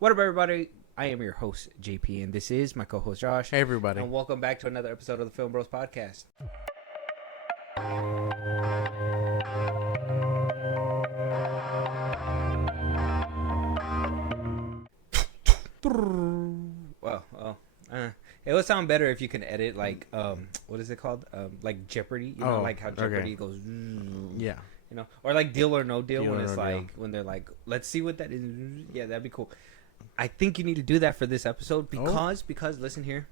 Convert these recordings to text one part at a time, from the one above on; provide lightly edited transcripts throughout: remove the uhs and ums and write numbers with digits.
What up, everybody? I am your host, JP, and this is my co-host, Josh. Hey, everybody. And welcome back to another episode of the FilmBros podcast. It would sound better if you can edit, like, what is it called? Like Jeopardy. You know, like how Jeopardy goes, Yeah. you know, or like Deal or No Deal, Deal when or it's No like, when they're like, let's see what that is. Yeah, that'd be cool. I think you need to do that for this episode because listen here.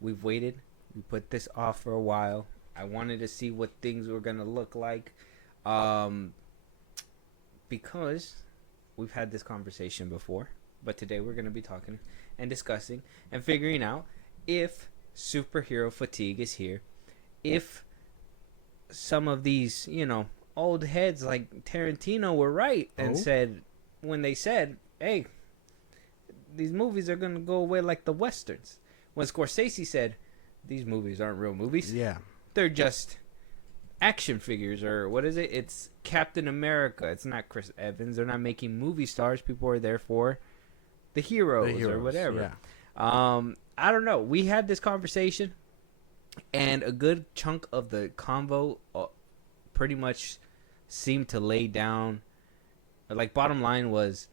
We've waited. We put this off for a while. I wanted to see what things were going to look like. Because we've had this conversation before. But today we're going to be talking and discussing and figuring out if superhero fatigue is here. If some of these, old heads like Tarantino were right and said, when they said, hey, these movies are going to go away like the Westerns. When Scorsese said, these movies aren't real movies. Yeah. They're just action figures, or what is it? It's Captain America. It's not Chris Evans. They're not making movie stars. People are there for the heroes or whatever. Yeah. I don't know. We had this conversation, and a good chunk of the convo pretty much seemed to lay down. Like, bottom line was,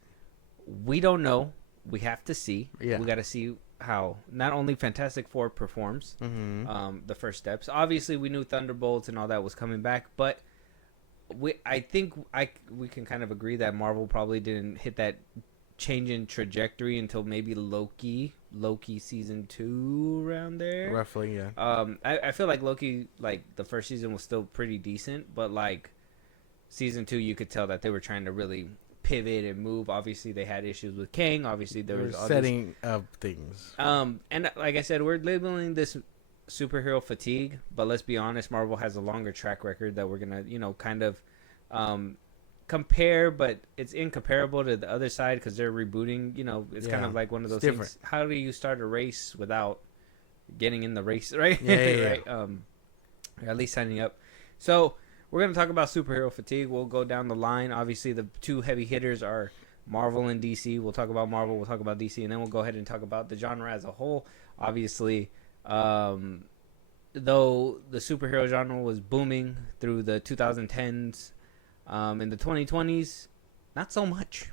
we don't know. We have to see. Yeah. We got to see how not only Fantastic Four performs, the first steps. Obviously, we knew Thunderbolts and all that was coming back, but I think we can kind of agree that Marvel probably didn't hit that change in trajectory until maybe Loki season 2 around there. Roughly, yeah. I feel like Loki, like, the first season was still pretty decent, but like season 2, you could tell that they were trying to really pivot and move. Obviously, they had issues with Kang. Obviously, there was setting up things. And like I said, we're labeling this superhero fatigue, but let's be honest, Marvel has a longer track record that we're gonna, kind of compare, but it's incomparable to the other side because they're rebooting. It's kind of like one of those things. How do you start a race without getting in the race, right? Yeah. Right? Or at least signing up. So we're going to talk about superhero fatigue. We'll go down the line. Obviously, the two heavy hitters are Marvel and DC. We'll talk about Marvel. We'll talk about DC. And then we'll go ahead and talk about the genre as a whole. Obviously, though the superhero genre was booming through the 2010s, in the 2020s, not so much.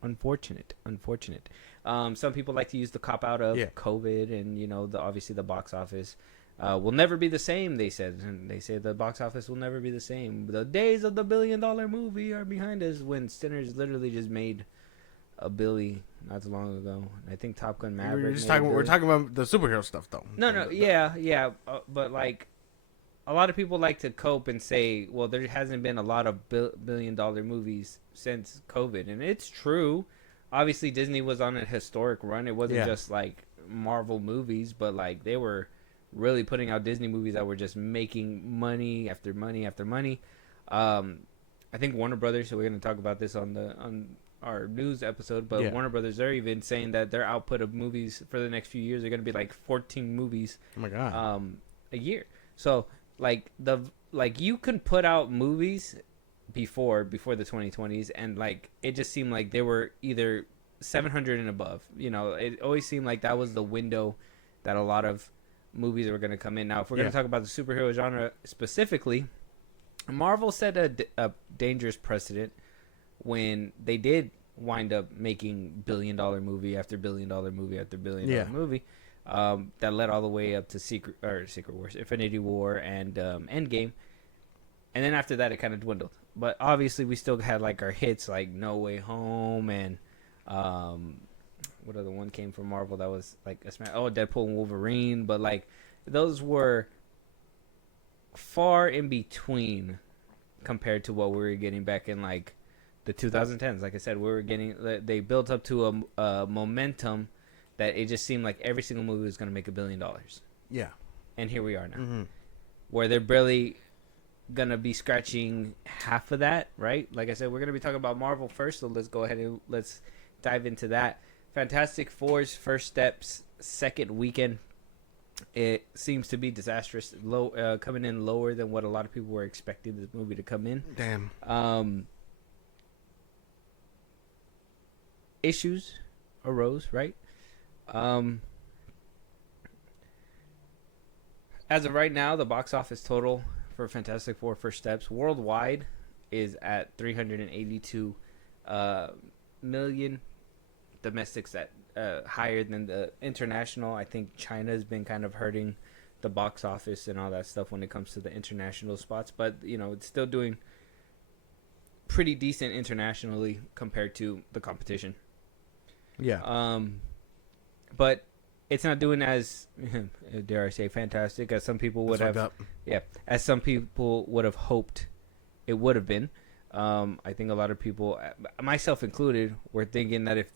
Unfortunate. Some people like to use the cop-out of COVID and, obviously the box office. Will never be the same, they said. And they say the box office will never be the same. The days of the $1 billion movie are behind us, when Sinners literally just made $1 billion not too long ago. I think Top Gun Maverick. We're talking about the superhero stuff, though. Yeah. But like, a lot of people like to cope and say, well, there hasn't been a lot of $1 billion movies since COVID. And it's true. Obviously, Disney was on a historic run. It wasn't just like Marvel movies, but like they were really putting out Disney movies that were just making money after money after money. I think Warner Brothers, so we're going to talk about this on our news episode, but Warner Brothers, they're even saying that their output of movies for the next few years are going to be like 14 movies a year. So like you can put out movies before the 2020s, and like it just seemed like they were either 700 and above. It always seemed like that was the window that a lot of movies were going to come in. Now, if we're going to talk about the superhero genre specifically, Marvel set a dangerous precedent when they did wind up making $1 billion movie after $1 billion movie after $1 billion movie, that led all the way up to Secret Wars, Infinity War, and Endgame. And then after that, it kind of dwindled. But obviously, we still had like our hits like No Way Home and what other one came from Marvel that was like Deadpool and Wolverine. But like those were far in between compared to what we were getting back in like the 2010s. Like I said, they built up to a momentum that it just seemed like every single movie was going to make $1 billion. Yeah. And here we are now, where they're barely going to be scratching half of that, right? Like I said, we're going to be talking about Marvel first, so let's go ahead and let's dive into that. Fantastic Four's first steps, second weekend. It seems to be disastrous, coming in lower than what a lot of people were expecting this movie to come in. Damn. issues arose, right? Um, as of right now, the box office total for Fantastic Four: First Steps worldwide is at 382 million. Domestics at higher than the international. I think China's been kind of hurting the box office and all that stuff when it comes to the international spots, but it's still doing pretty decent internationally compared to the competition. Yeah. But it's not doing as dare I say fantastic as some people would have. Yeah, as some people would have hoped it would have been. I think a lot of people, myself included, were thinking that if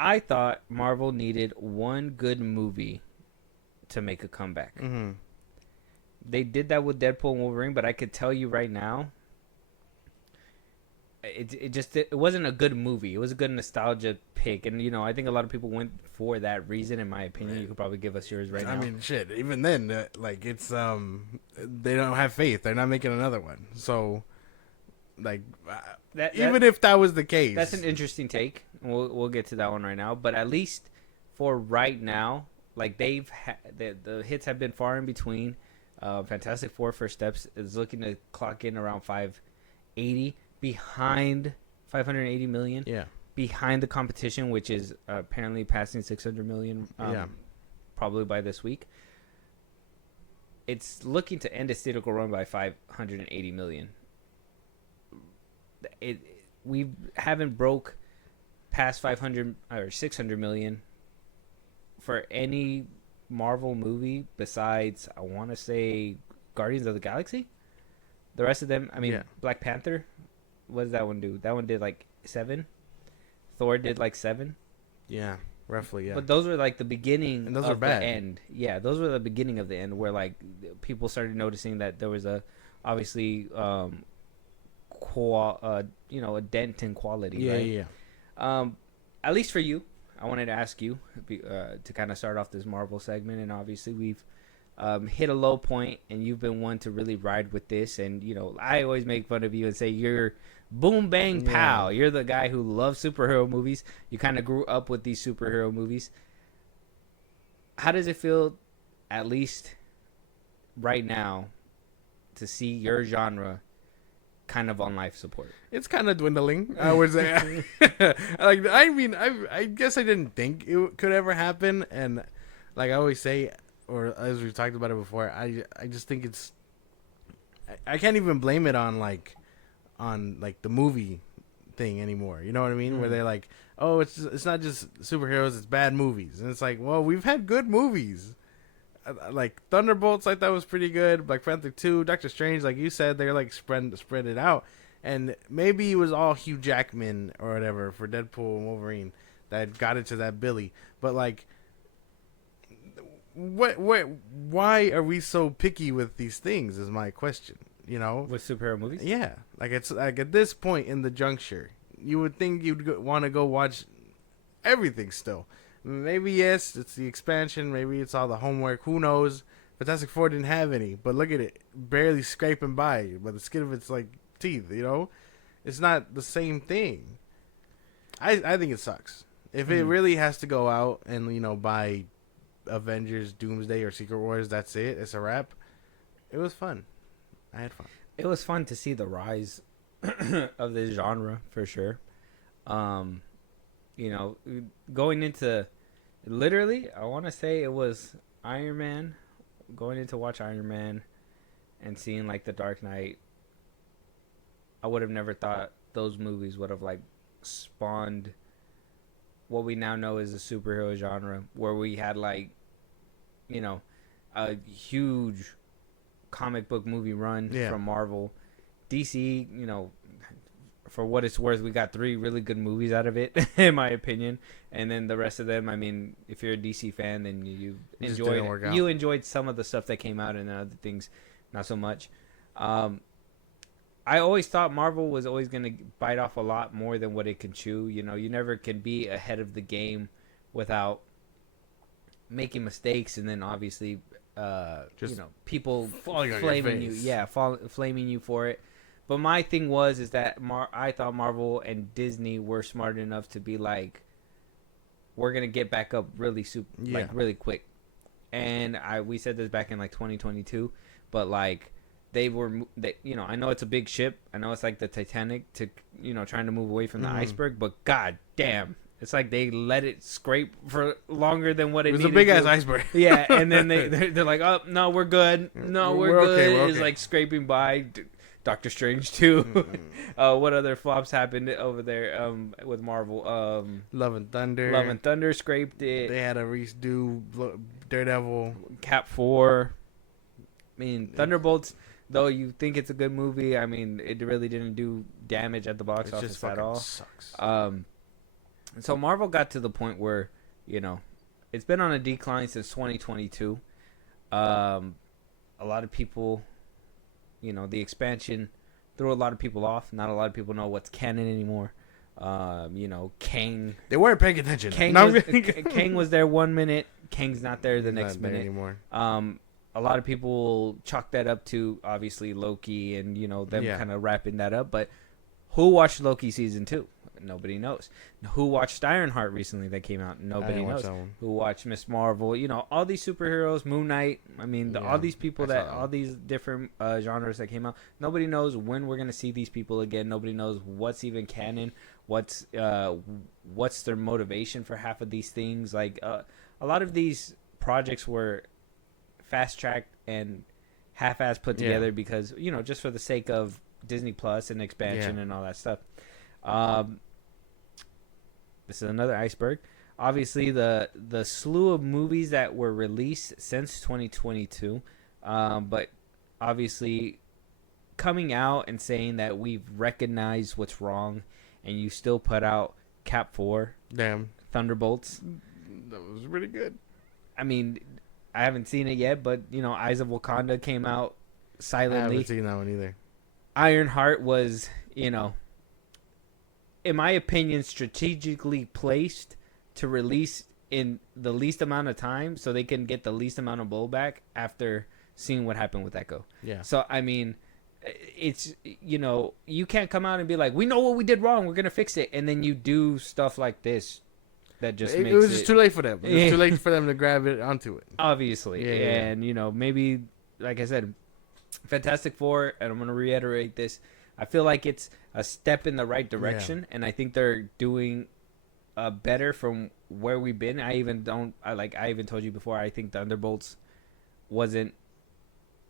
I thought Marvel needed one good movie to make a comeback. Mm-hmm. They did that with Deadpool and Wolverine, but I could tell you right now, it wasn't a good movie. It was a good nostalgia pick, and I think a lot of people went for that reason. In my opinion, you could probably give us yours right now. I mean, shit. Even then, it's they don't have faith. They're not making another one. So, even if that was the case, that's an interesting take. We'll get to that one right now. But at least for right now, like the hits have been far in between. Fantastic Four: First Steps is looking to clock in around 580 behind 580 million. Yeah. Behind the competition, which is apparently passing 600 million. Probably by this week. It's looking to end its theatrical run by 580 million. We haven't broke past 500 or 600 million for any Marvel movie besides, I want to say, Guardians of the Galaxy. The rest of them, Black Panther, what does that one do? That one did like 7. Thor did like 7. Yeah, roughly, yeah. But those were like the beginning and those of are bad. The end. Yeah, those were the beginning of the end where like people started noticing that there was a dent in quality. Yeah, right? yeah. At least for you, I wanted to ask you to kind of start off this Marvel segment, and obviously we've hit a low point, and you've been one to really ride with this. And I always make fun of you and say you're boom bang pow. You're the guy who loves superhero movies. You kind of grew up with these superhero movies. How does it feel, at least right now, to see your genre kind of on life support? It's kind of dwindling, I would say. I guess I didn't think it could ever happen, and like I always say, or as we've talked about it before, I just think I can't even blame it on the movie thing anymore. You know what I mean? Where they're like, oh, it's not just superheroes, it's bad movies, and it's like, well, we've had good movies. Like Thunderbolts, I thought was pretty good. Black Panther 2, Doctor Strange, like you said, they're like spread it out. And maybe it was all Hugh Jackman or whatever for Deadpool and Wolverine that got it to that Billy. But like, why are we so picky with these things? Is my question. With superhero movies? Yeah, like it's like at this point in the juncture, you would think you'd want to go watch everything still. Maybe yes, it's the expansion. Maybe it's all the homework. Who knows? Fantastic Four didn't have any, but look at it, barely scraping by by the skin of its like teeth. It's not the same thing. I think it sucks. If it really has to go out and by Avengers, Doomsday, or Secret Wars, that's it. It's a wrap. It was fun. I had fun. It was fun to see the rise of this genre for sure. Going into literally, I want to say it was Iron Man. Going in to watch Iron Man and seeing like The Dark Knight, I would have never thought those movies would have like spawned what we now know as the superhero genre, where we had like a huge comic book movie run from Marvel. DC, for what it's worth, we got 3 really good movies out of it, in my opinion. And then the rest of them, I mean, if you're a DC fan, then you enjoyed some of the stuff that came out, and other things not so much. I always thought Marvel was always going to bite off a lot more than what it can chew. You never can be ahead of the game without making mistakes, and then obviously people falling flaming you. Yeah, flaming you for it. But my thing is that I thought Marvel and Disney were smart enough to be like, we're gonna get back up like really quick. And we said this back in like 2022, but like I know it's a big ship. I know it's like the Titanic to trying to move away from the iceberg, but god damn. It's like they let it scrape for longer than what it needed. It was a big ass iceberg. Yeah, and then they're like, oh no, we're good. No, we're good. Okay, okay. It's like scraping by. Doctor Strange too. What other flops happened over there with Marvel? Love and Thunder. Love and Thunder scraped it. They had a redo Daredevil. Cap 4. I mean, Thunderbolts. Though you think it's a good movie, I mean, it really didn't do damage at the box office at all. Sucks. So Marvel got to the point where, it's been on a decline since 2022. A lot of people, the expansion threw a lot of people off. Not a lot of people know what's canon anymore. Kang. They weren't paying attention. Kang was there 1 minute. Kang's not there the next minute anymore. A lot of people chalk that up to obviously Loki and them kind of wrapping that up. But who watched Loki season 2? Nobody knows. Who watched Ironheart recently that came out? Nobody knows. Who watched Miss Marvel? All these superheroes, Moon Knight. I mean, all these people all these different genres that came out. Nobody knows when we're gonna see these people again. Nobody knows what's even canon. What's their motivation for half of these things? Like a lot of these projects were fast tracked and half-ass put together because just for the sake of Disney Plus and expansion and all that stuff. This is another iceberg. Obviously, the slew of movies that were released since 2022, but obviously coming out and saying that we've recognized what's wrong, and you still put out Cap 4, Thunderbolts. That was really good. I mean, I haven't seen it yet, but Eyes of Wakanda came out silently. I haven't seen that one either. Ironheart was, in my opinion, strategically placed to release in the least amount of time so they can get the least amount of blowback after seeing what happened with Echo. Yeah. So, I mean, it's, you can't come out and be like, we know what we did wrong, we're going to fix it. And then you do stuff like this that just makes it... It was just too late for them. It was too late for them to grab it onto it. Obviously. Yeah. And, maybe, like I said, Fantastic Four, and I'm going to reiterate this, I feel like it's a step in the right direction, and I think they're doing better from where we've been. I even told you before, I think Thunderbolts wasn't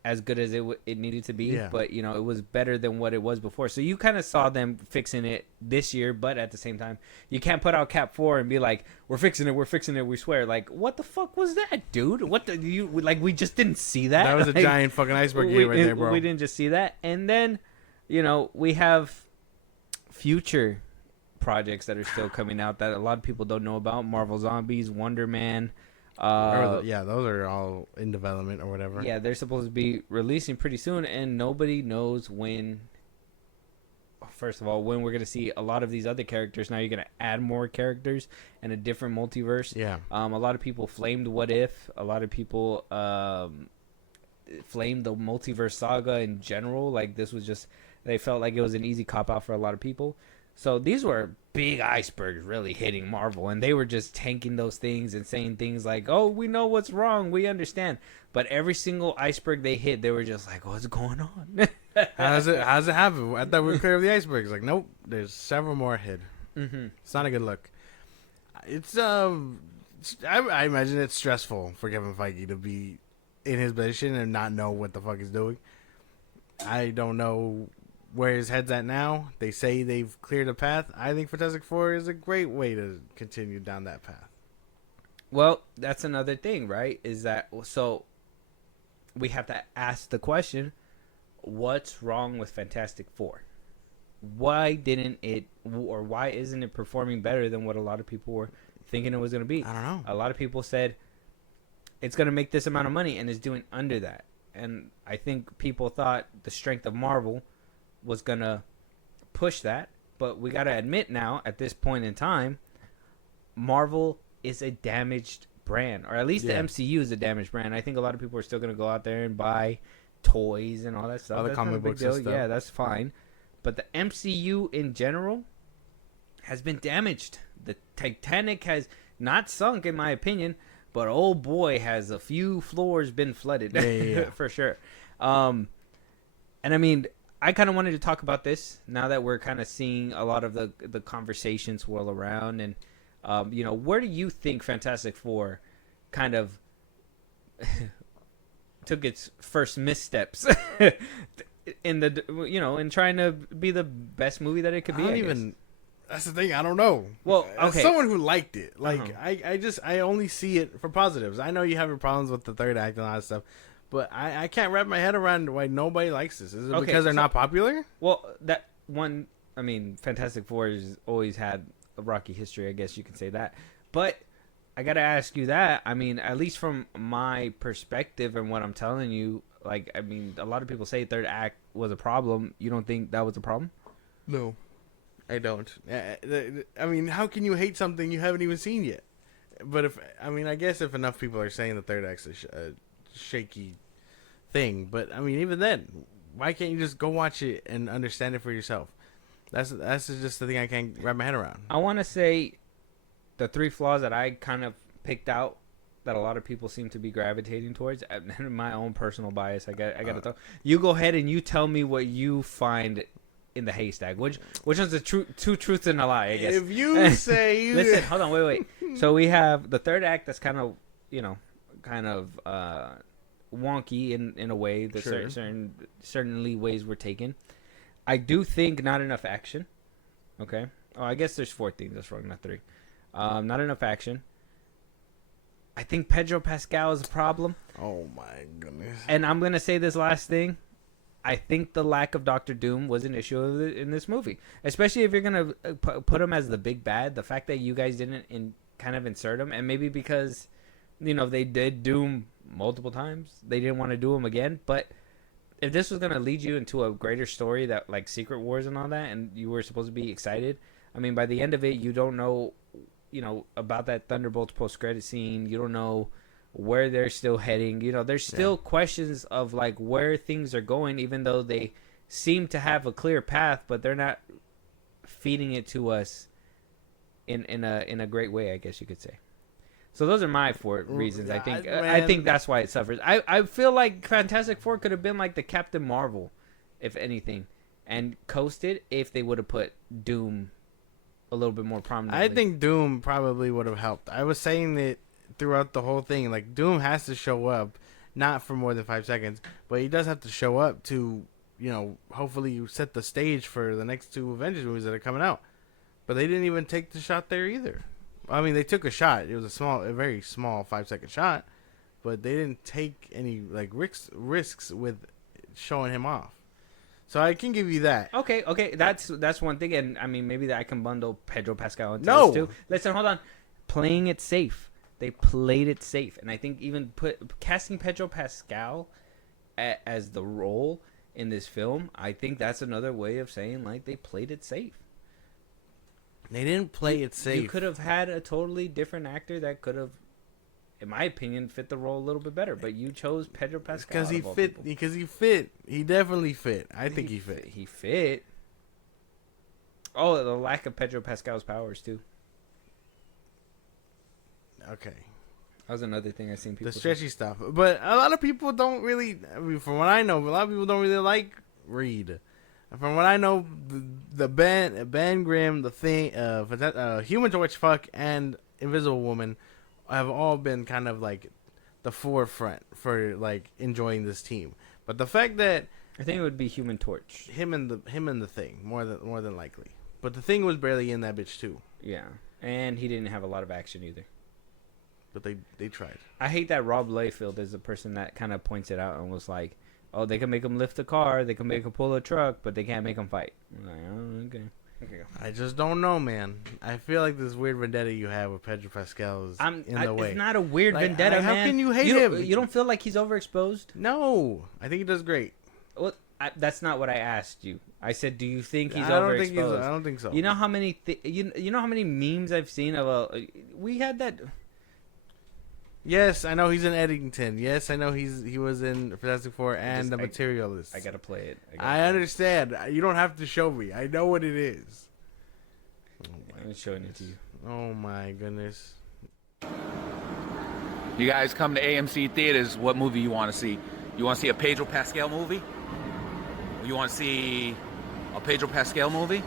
as good as it needed to be, but it was better than what it was before. So you kind of saw them fixing it this year, but at the same time, you can't put out Cap 4 and be like, we're fixing it, we swear. Like, what the fuck was that, dude? We just didn't see that. That was a giant fucking iceberg right there, bro. We didn't just see that. And then we have future projects that are still coming out that a lot of people don't know about. Marvel Zombies, Wonder Man. Those are all in development or whatever. Yeah, they're supposed to be releasing pretty soon, and nobody knows when. First of all, when we're going to see a lot of these other characters. Now you're going to add more characters and a different multiverse. Yeah. A lot of people flamed What If. A lot of people flamed the multiverse saga in general. Like, this was just... They felt like it was an easy cop-out for a lot of people. So these were big icebergs really hitting Marvel. And they were just tanking those things and saying things like, oh, we know what's wrong. We understand. But every single iceberg they hit, they were just like, what's going on? How's it happen? I thought we were clear of the icebergs. Like, nope. There's several more ahead. Mm-hmm. It's not a good look. It's, I imagine it's stressful for Kevin Feige to be in his position and not know what the fuck he's doing. I don't know where his head's at now. They say they've cleared a path. I think Fantastic Four is a great way to continue down that path. Well, that's another thing, right? Is that so we have to ask the question, what's wrong with Fantastic Four? Why didn't it, or why isn't it performing better than what a lot of people were thinking it was going to be? I don't know. A lot of people said it's going to make this amount of money and is doing under that. And I think people thought the strength of Marvel was going to push that. But we got to admit now, at this point in time, Marvel is a damaged brand. Or at least the MCU is a damaged brand. I think a lot of people are still going to go out there and buy toys and all that stuff. All the that's comic not a big books and deal. stuff. Yeah, that's fine. but the MCU in general has been damaged. The Titanic has not sunk, in my opinion, but oh boy, has a few floors been flooded. Yeah. For sure. And I mean, I kind of wanted to talk about this now that we're kind of seeing a lot of the conversations swirl around, and where do you think Fantastic Four kind of took its first missteps in in trying to be the best movie that it could be? That's the thing. I don't know. Well, okay. As someone who liked it, I only see it for positives. I know you have your problems with the third act and all that stuff, but I can't wrap my head around why nobody likes this. Is it because they're not popular? Well, that one. I mean, Fantastic Four has always had a rocky history. I guess you can say that. But I gotta ask you that. I mean, at least from my perspective and what I'm telling you, like, I mean, a lot of people say third act was a problem. You don't think that was a problem? No. I don't. I mean, how can you hate something you haven't even seen yet? But I guess if enough people are saying the third act's a shaky thing, but I mean, even then, why can't you just go watch it and understand it for yourself? That's just the thing I can't wrap my head around. I want to say the 3 flaws that I kind of picked out that a lot of people seem to be gravitating towards. My own personal bias, I got to throw. You go ahead and you tell me what you find in the haystack. Which one's the two truths and a lie, I guess. If you say... Listen, hold on, wait. So we have the third act that's kind of, wonky in a way that Sure. certainly ways were taken. I do think not enough action. Okay. Oh, I guess there's 4 things. That's wrong, not 3. Not enough action. I think Pedro Pascal is a problem. Oh my goodness. And I'm going to say this last thing. I think the lack of Doctor Doom was an issue in this movie, especially if you're gonna put him as the big bad. The fact that you guys didn't kind of insert him, and maybe because they did Doom multiple times, they didn't want to do him again. But if this was gonna lead you into a greater story that like Secret Wars and all that, and you were supposed to be excited, I mean, by the end of it, you don't know, about that Thunderbolts post-credit scene. You don't know where they're still heading. There's still questions of like where things are going, even though they seem to have a clear path, but they're not feeding it to us in a great way, I guess you could say. So those are my 4 reasons. I think that's why it suffers. I feel like Fantastic Four could have been like the Captain Marvel, if anything, and coasted if they would have put Doom a little bit more prominently. I think Doom probably would have helped. I was saying that throughout the whole thing, like, Doom has to show up, not for more than 5 seconds, but he does have to show up to, hopefully you set the stage for the next 2 Avengers movies that are coming out. But they didn't even take the shot there either. I mean, they took a shot. It was a very small 5-second shot, but they didn't take any like risks with showing him off. So I can give you that. Okay, that's one thing, and I mean maybe that I can bundle Pedro Pascal into No. this too. Listen, hold on, playing it safe. They played it safe, and I think even casting Pedro Pascal as the role in this film, I think that's another way of saying like they played it safe. They didn't play it safe. You could have had a totally different actor that could have, in my opinion, fit the role a little bit better, but you chose Pedro Pascal because he fit. Because he fit. He definitely fit. I think he fit. He fit. Oh, the lack of Pedro Pascal's powers too. Okay. That was another thing I seen people the stretchy stuff. But a lot of people don't really, I mean, from what I know, a lot of people don't really like Reed. And from what I know, the Ben Grimm, the Thing, Human Torch, and Invisible Woman have all been kind of like the forefront for like enjoying this team. But the fact that I think it would be Human Torch. Him and the Thing more than likely. But the Thing was barely in that bitch too. Yeah, and he didn't have a lot of action either. But they tried. I hate that Rob Liefeld is the person that kind of points it out and was like, "Oh, they can make him lift a car, they can make him pull a truck, but they can't make him fight." I'm like, oh, okay. I just don't know, man. I feel like this weird vendetta you have with Pedro Pascal is in the way. It's not a weird vendetta, how man. Can you hate him? You don't feel like he's overexposed? No, I think he does great. Well, that's not what I asked you. I said, do you think he's overexposed? I don't think so. You know how many you know how many memes I've seen of we had that. Yes, I know he's in Eddington. Yes, I know he was in Fantastic Four and The Materialist. I gotta play it. I understand. You don't have to show me. I know what it is. I'm showing it to you. Oh my goodness. You guys come to AMC theaters, what movie you want to see? You want to see a Pedro Pascal movie? You want to see a Pedro Pascal movie?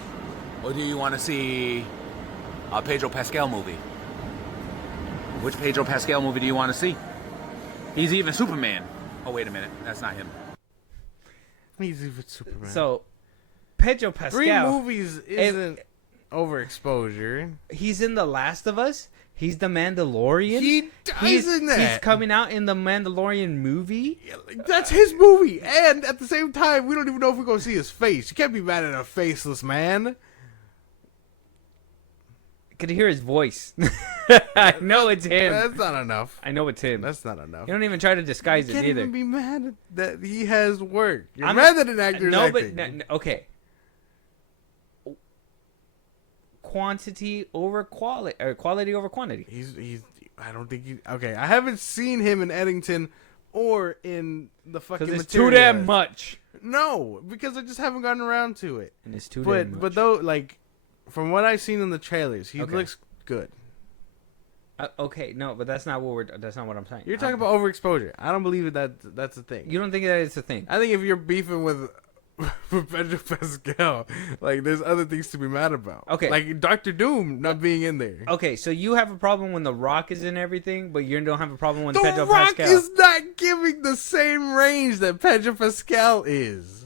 Or do you want to see a Pedro Pascal movie? Which Pedro Pascal movie do you want to see? He's even Superman. Oh, wait a minute. That's not him. He's even Superman. So, Pedro Pascal. 3 movies isn't overexposure. He's in The Last of Us. He's the Mandalorian. He dies in that. He's coming out in the Mandalorian movie. Yeah, like, that's his movie. And at the same time, we don't even know if we're going to see his face. You can't be mad at a faceless man. Could hear his voice. I know it's him. That's not enough. I know it's him. That's not enough. You don't even try to disguise You it can't either. even be mad at that he has work. You're I'm mad that an actor's acting. But okay. Quantity over quality, or quality over quantity. He's. I don't think he. Okay, I haven't seen him in Eddington or in the fucking. Because it's Material. too damn much. No, because I just haven't gotten around to it. And it's too damn much. But though, like, from what I've seen in the trailers, he looks good. Okay, no, but that's not what I'm saying. You're talking about overexposure. I don't believe that's a thing. You don't think that it's a thing? I think if you're beefing with Pedro Pascal, like, there's other things to be mad about. Okay. Like Doctor Doom not being in there. Okay, so you have a problem when The Rock is in everything, but you don't have a problem when The Pedro Rock Pascal. is not giving the same range that Pedro Pascal is.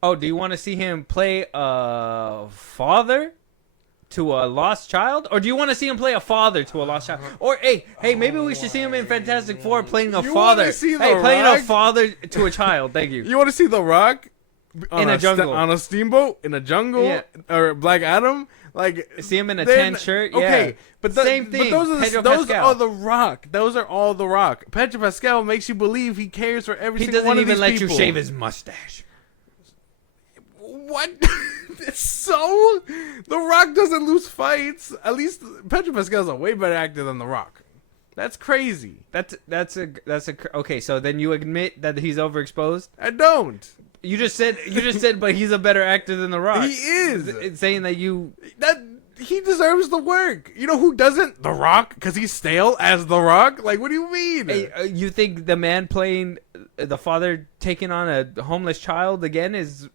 Oh, do you want to see him play a father to a lost child? Or do you want to see him play a father to a lost child? Or, hey, maybe we should see him in Fantastic Four playing a You father. wanna see The playing Rock? a father to a child. Thank you. You want to see The Rock In a jungle. on a steamboat in a jungle, Yeah. or Black Adam? Like, See him in a then- tan shirt? Yeah. Okay, but Same thing, But those Pedro those Pascal. are The Rock. Those are all The Rock. Pedro Pascal makes you believe he cares for every He single doesn't one of even these let people. you shave his mustache. What? So, The Rock doesn't lose fights. At least Pedro Pascal's a way better actor than The Rock. That's crazy. That's a okay. So then you admit that he's overexposed. I don't. You just said, but he's a better actor than The Rock. He is. It's saying that you. That he deserves the work. You know who doesn't? The Rock, because he's stale as The Rock. Like, what do you mean? Hey, you think the man playing the father taking on a homeless child again is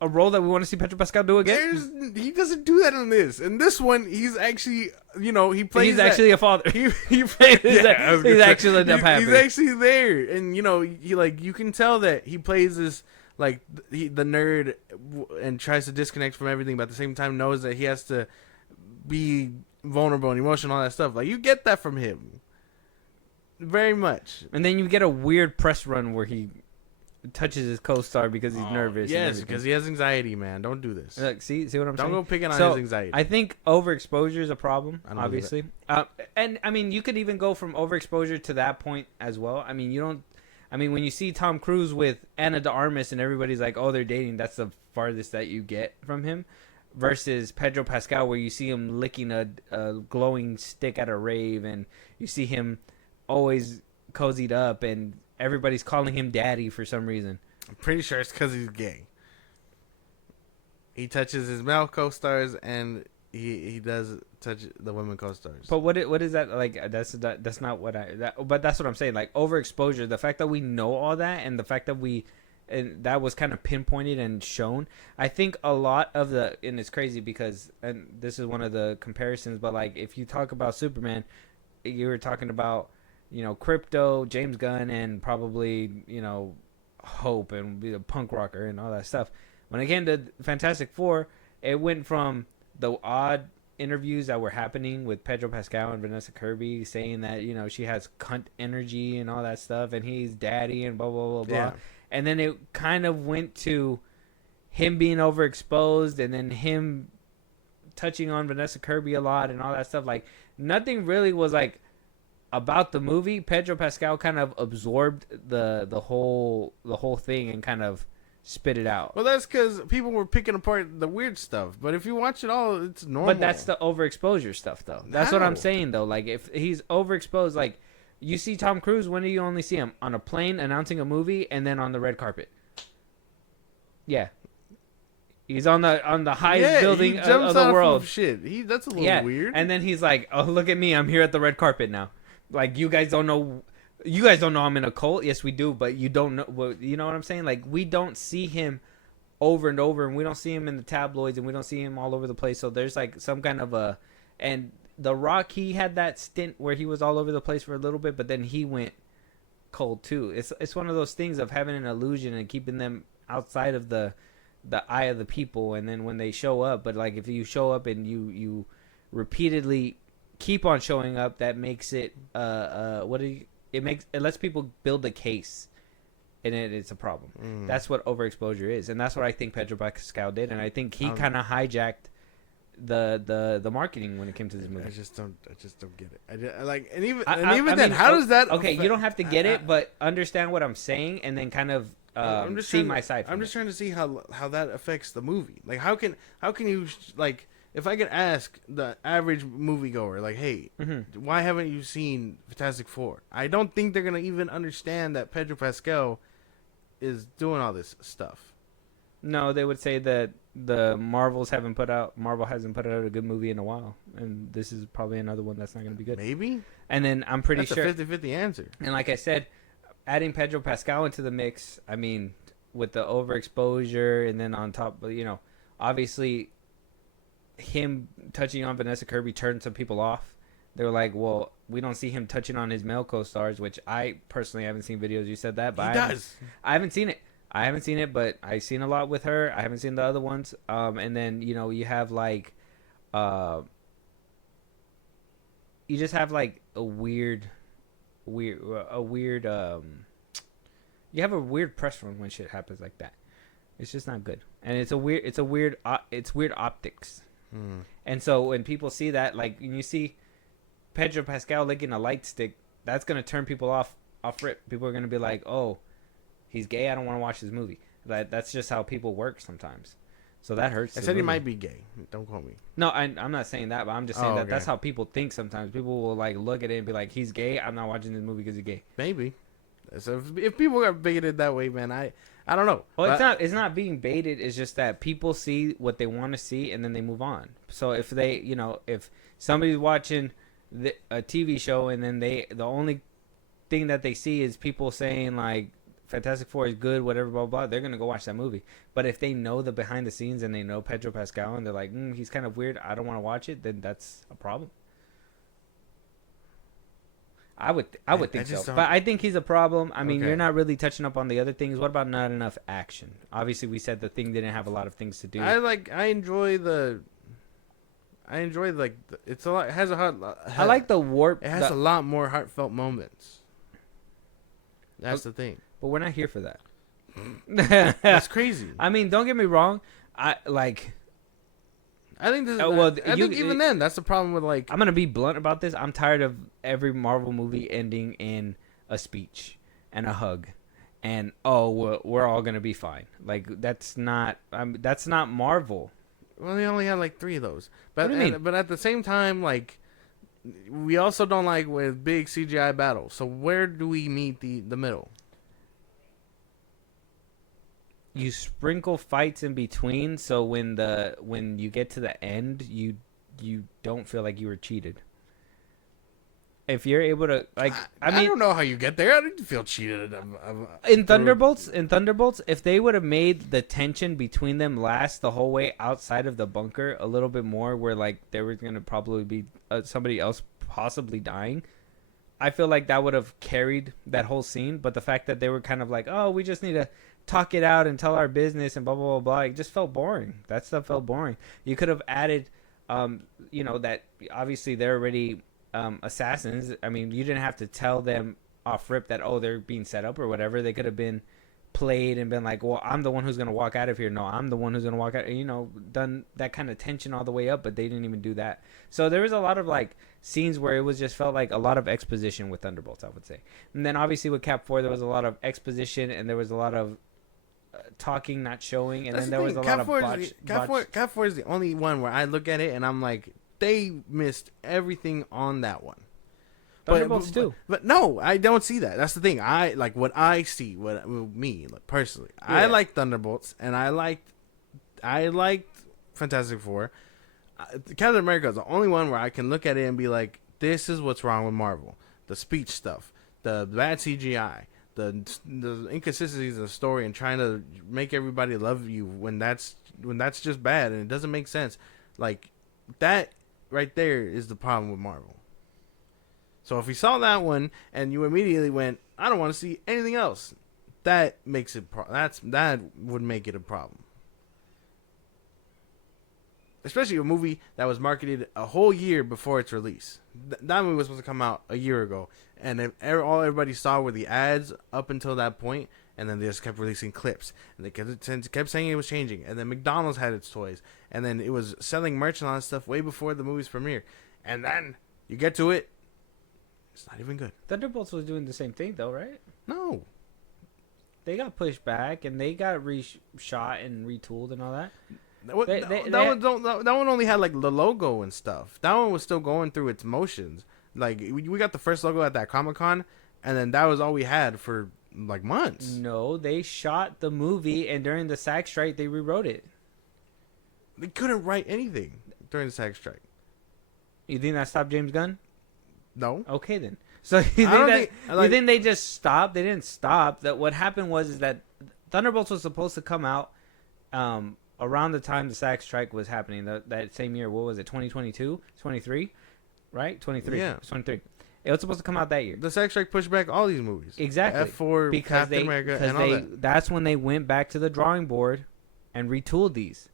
a role that we want to see Pedro Pascal do again? He doesn't do that in this. In this one, he's actually, he plays. He's actually a father. He plays. He's actually the pappy. He's actually there, and he like you can tell that he plays this like the nerd and tries to disconnect from everything, but at the same time knows that he has to be vulnerable and emotional, all that stuff. Like, you get that from him, very much. And then you get a weird press run where he touches his co-star because he's nervous. Yes, because he has anxiety, man. Don't do this. Look, see what I'm saying? Don't go picking on So, his anxiety. I think overexposure is a problem, I don't obviously. And I mean, you could even go from overexposure to that point as well. I mean, when you see Tom Cruise with Anna de Armas and everybody's like, oh, they're dating, that's the farthest that you get from him. Versus Pedro Pascal, where you see him licking a glowing stick at a rave, and you see him always cozied up, and everybody's calling him daddy for some reason. I'm pretty sure it's because he's gay. He touches his male co-stars, and he does touch the women co-stars. But what is that like? That's not what but that's what I'm saying. Like, overexposure, the fact that we know all that, and the fact that and that was kind of pinpointed and shown. I think a lot of and it's crazy because, and this is one of the comparisons, but like, if you talk about Superman, you were talking about, Crypto, James Gunn, and probably, Hope, and be a punk rocker and all that stuff. When it came to Fantastic Four, it went from the odd interviews that were happening with Pedro Pascal and Vanessa Kirby saying that, she has cunt energy and all that stuff, and he's daddy and blah, blah, blah, blah. Yeah. And then it kind of went to him being overexposed, and then him touching on Vanessa Kirby a lot and all that stuff. Like, nothing really was like about the movie. Pedro Pascal kind of absorbed the whole thing and kind of spit it out. Well, that's because people were picking apart the weird stuff. But if you watch it all, it's normal. But that's the overexposure stuff, though. That's what I'm How? saying, though. Like, if he's overexposed, like, you see Tom Cruise, when do you only see him? On a plane announcing a movie and then on the red carpet. Yeah. He's on the highest building he of jumps the off world. Of shit. That's a little weird. And then he's like, "Oh, look at me. I'm here at the red carpet now." Like, you guys don't know I'm in a cult. Yes, we do, but you don't know. Well, you know what I'm saying? Like, we don't see him over and over, and we don't see him in the tabloids, and we don't see him all over the place. So there's like some kind of a, and The Rock, he had that stint where he was all over the place for a little bit, but then he went cold too. It's one of those things of having an illusion and keeping them outside of the eye of the people, and then when they show up, but like if you show up and you repeatedly keep on showing up, that makes it it lets people build a case, and it's a problem. That's what overexposure is, and that's what I think Pedro Pascal did, and I think he kind of hijacked the marketing when it came to this movie. I just don't get it. Even then, how does that? Okay, you don't have to get it, but understand what I'm saying, and then kind of see my side. I'm just trying to see how that affects the movie. Like, how can you, like, if I could ask the average moviegoer, like, hey, why haven't you seen Fantastic Four? I don't think they're gonna even understand that Pedro Pascal is doing all this stuff. No, they would say that Marvel hasn't put out a good movie in a while, and this is probably another one that's not going to be good. Maybe. And then I'm pretty that's sure a 50-50 answer. And like I said, adding Pedro Pascal into the mix, I mean, with the overexposure, and then on top, obviously, him touching on Vanessa Kirby turned some people off. They were like, well, we don't see him touching on his male co-stars, which I personally haven't seen videos. You said that, but I haven't seen it, but I've seen a lot with her. I haven't seen the other ones. And then, you have like, you just have like you have a weird press run when shit happens like that. It's just not good. And it's weird optics. And so when people see that, like, when you see Pedro Pascal licking a light stick, that's going to turn people off rip. People are going to be like, oh, he's gay, I don't want to watch this movie. That's just how people work sometimes. So that hurts. I said he might be gay. Don't quote me. No, I'm not saying that, but I'm just saying that's how people think sometimes. People will like look at it and be like, he's gay, I'm not watching this movie because he's gay. Maybe. So if people are baited that way, man, I don't know. Well, it's not being baited. It's just that people see what they want to see and then they move on. So if they, if somebody's watching a TV show and then the only thing that they see is people saying like Fantastic Four is good, whatever, blah, blah, they're going to go watch that movie. But if they know the behind the scenes and they know Pedro Pascal and they're like, he's kind of weird, I don't want to watch it, then that's a problem. I would think so. But I think he's a problem. I mean, you're not really touching up on the other things. What about not enough action? Obviously, we said the thing didn't have a lot of things to do. I enjoy it's a lot. It has I like the warp. It has a lot more heartfelt moments. That's the thing. But we're not here for that. That's crazy. I mean, don't get me wrong. I think even then, that's the problem with like. I'm gonna be blunt about this. I'm tired of every Marvel movie ending in a speech and a hug, and we're all gonna be fine. Like that's not Marvel. Well, they only had like 3 of those. But what do you mean? But at the same time, like, we also don't like with big CGI battles. So where do we meet the middle? You sprinkle fights in between, so when you get to the end, you don't feel like you were cheated. If you're able to, like, I don't know how you get there. I didn't feel cheated. In Thunderbolts, if they would have made the tension between them last the whole way outside of the bunker a little bit more, where like there was gonna probably be somebody else possibly dying, I feel like that would have carried that whole scene. But the fact that they were kind of like, oh, we just need to talk it out and tell our business and blah blah blah blah, it just felt boring. That stuff felt boring. You could have added, that obviously they're already assassins. I mean, you didn't have to tell them off rip that they're being set up or whatever. They could have been played and been like, well, I'm the one who's gonna walk out of here. No, I'm the one who's gonna walk out. Done that kind of tension all the way up, but they didn't even do that. So there was a lot of like scenes where it was just felt like a lot of exposition with Thunderbolts, I would say. And then obviously with Cap 4, there was a lot of exposition and there was a lot of talking, not showing, and That's then the there was thing. a lot of botch. Cat 4 is the only one where I look at it and I'm like, they missed everything on that one. Thunderbolts too. But no, I don't see that. That's the thing. I like what I see. Me like, personally, I like Thunderbolts, and I liked Fantastic Four. Captain America is the only one where I can look at it and be like, this is what's wrong with Marvel. The speech stuff, the bad CGI, the inconsistencies of the story, and trying to make everybody love you when that's just bad and it doesn't make sense. Like that right there is the problem with Marvel. So if you saw that one and you immediately went, I don't want to see anything else, that makes it that would make it a problem. Especially a movie that was marketed a whole year before its release. That movie was supposed to come out a year ago, and all everybody saw were the ads up until that point, and then they just kept releasing clips, and they kept saying it was changing, and then McDonald's had its toys, and then it was selling merch and all that stuff way before the movie's premiere, and then you get to it, it's not even good. Thunderbolts was doing the same thing though, right? No. They got pushed back and they got reshot and retooled and all that. That one only had like the logo and stuff. That one was still going through its motions. Like we got the first logo at that Comic-Con, and then that was all we had for like months. No, they shot the movie, and during the SAG strike, they rewrote it. They couldn't write anything during the SAG strike. You think that stopped James Gunn? No. Okay then. So you think they just stopped? They didn't stop. That what happened was that Thunderbolts was supposed to come out around the time the SAG strike was happening. That same year. What was it? 2022, 23, right? 23. Yeah, 23. It was supposed to come out that year. The SAG strike pushed back all these movies. Exactly. F4, because Captain America, and all that. That's when they went back to the drawing board and retooled these.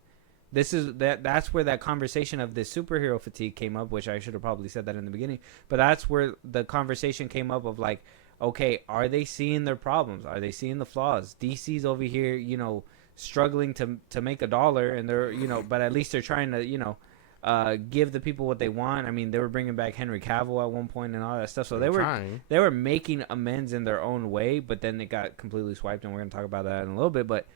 That's where that conversation of this superhero fatigue came up, which I should have probably said that in the beginning. But that's where the conversation came up of like, okay, are they seeing their problems? Are they seeing the flaws? DC's over here, struggling to make a dollar, and they're, but at least they're trying to, give the people what they want. I mean, they were bringing back Henry Cavill at one point and all that stuff. So they were making amends in their own way, but then it got completely swiped, and we're going to talk about that in a little bit. But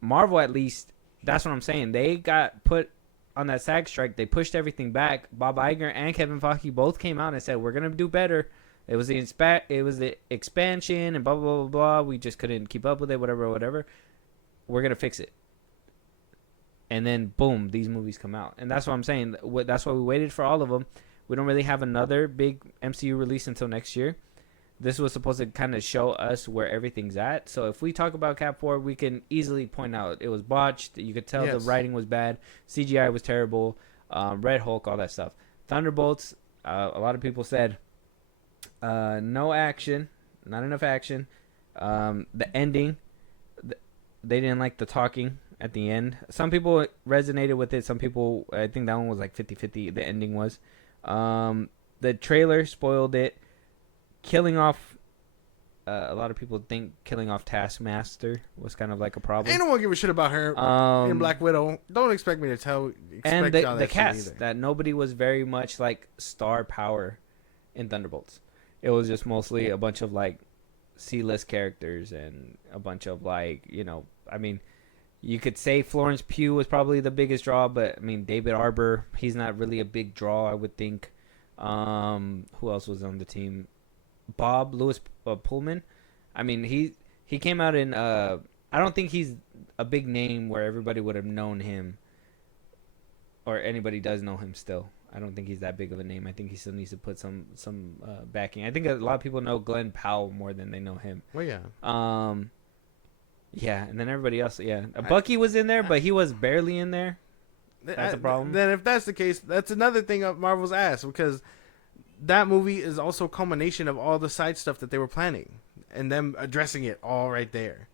Marvel, at least, that's what I'm saying. They got put on that SAG strike. They pushed everything back. Bob Iger and Kevin Feige both came out and said, we're going to do better. It was the expansion and blah, blah, blah, blah. We just couldn't keep up with it, whatever. We're going to fix it. And then, boom, these movies come out. And that's what I'm saying. That's why we waited for all of them. We don't really have another big MCU release until next year. This was supposed to kind of show us where everything's at. So if we talk about Cap 4, we can easily point out it was botched. You could tell the writing was bad. CGI was terrible. Red Hulk, all that stuff. Thunderbolts, a lot of people said no action, not enough action. The ending, they didn't like the talking at the end. Some people resonated with it. Some people, I think that one was like 50-50, the ending was. The trailer spoiled it. Killing off, a lot of people think killing off Taskmaster was kind of like a problem. Ain't no one give a shit about her in Black Widow. Don't expect me to tell. And the cast, that nobody was very much like star power in Thunderbolts. It was just mostly a bunch of like C-list characters and a bunch of like, I mean, you could say Florence Pugh was probably the biggest draw, but I mean, David Arbor, he's not really a big draw, I would think. Who else was on the team? Bob Lewis Pullman. I mean, he came out in I don't think he's a big name where everybody would have known him, or anybody does know him still. I don't think he's that big of a name. I think he still needs to put some backing. I think a lot of people know Glenn Powell more than they know him. Well, yeah. Yeah, and then everybody else. Yeah, Bucky was in there, but he was barely in there. That's a problem. Then if that's the case, that's another thing up Marvel's ass, because that movie is also a culmination of all the side stuff that they were planning and them addressing it all right there.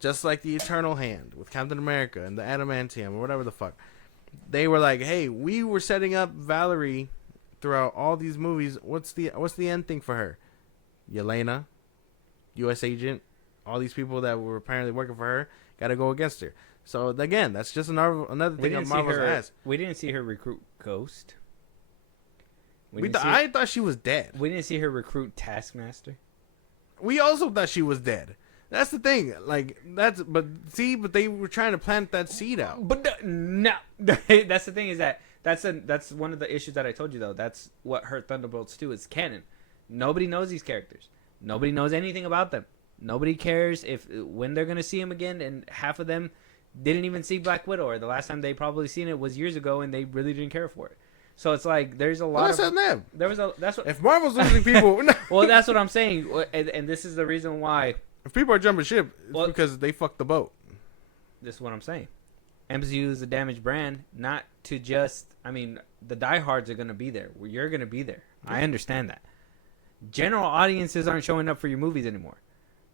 Just like the Eternal Hand with Captain America and the Adamantium or whatever the fuck. They were like, hey, we were setting up Valerie throughout all these movies. What's the end thing for her? Yelena, U.S. agent, all these people that were apparently working for her got to go against her. So again, that's just another thing of Marvel's ass. We didn't see her recruit Ghost. I thought she was dead. We didn't see her recruit Taskmaster. We also thought she was dead. That's the thing. Like but they were trying to plant that seed out. But no, that's the thing is that that's one of the issues that I told you though. That's what hurt Thunderbolts 2. It's canon. Nobody knows these characters. Nobody knows anything about them. Nobody cares if when they're gonna see them again, and half of them didn't even see Black Widow, or the last time they probably seen it was years ago, and they really didn't care for it. So it's like there's a lot. Well, them. There was a that's what. If Marvel's losing people, well, that's what I'm saying, and this is the reason why. If people are jumping ship, it's because they fucked the boat. This is what I'm saying. MCU is a damaged brand, not to just. I mean, the diehards are gonna be there. You're gonna be there. Yeah. I understand that. General audiences aren't showing up for your movies anymore.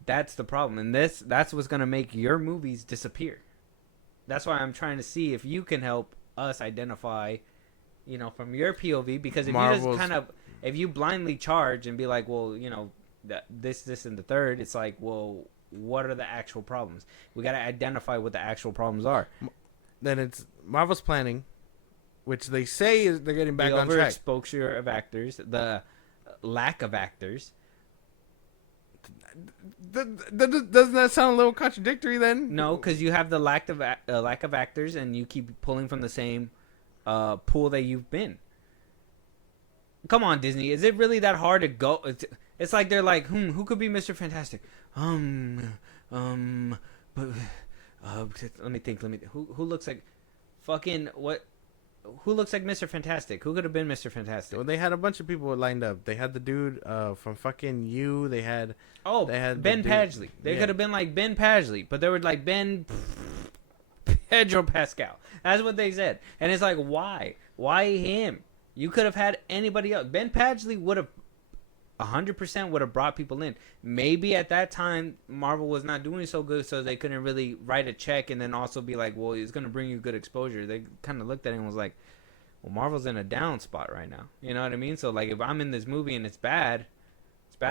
That's the problem, and that's what's gonna make your movies disappear. That's why I'm trying to see if you can help us identify, from your POV, because if you just if you blindly charge and be like, well, this and the third, it's like, well, what are the actual problems? We got to identify what the actual problems are. Then it's Marvel's planning, which they say is they're getting back on track. The overexposure of actors, the lack of actors. Doesn't that sound a little contradictory then? No, because you have the lack of actors, and you keep pulling from the same pool that you've been. Come on, Disney. Is it really that hard to go? It's like they're like, who could be Mr. Fantastic? But let me think. Who looks like fucking what? Who looks like Mr. Fantastic? Who could have been Mr. Fantastic? Well, they had a bunch of people lined up. They had the dude from fucking You. They had Ben Padgley. They could have been like Ben Padgley, but they were like Pedro Pascal. That's what they said. And it's like, why? Why him? You could have had anybody else. Ben Padgley would have 100% would have brought people in. Maybe at that time Marvel was not doing so good, so they couldn't really write a check and then also be like, well, it's going to bring you good exposure. They kind of looked at it and was like, well, Marvel's in a down spot right now. You know what I mean? So like, if I'm in this movie and it's bad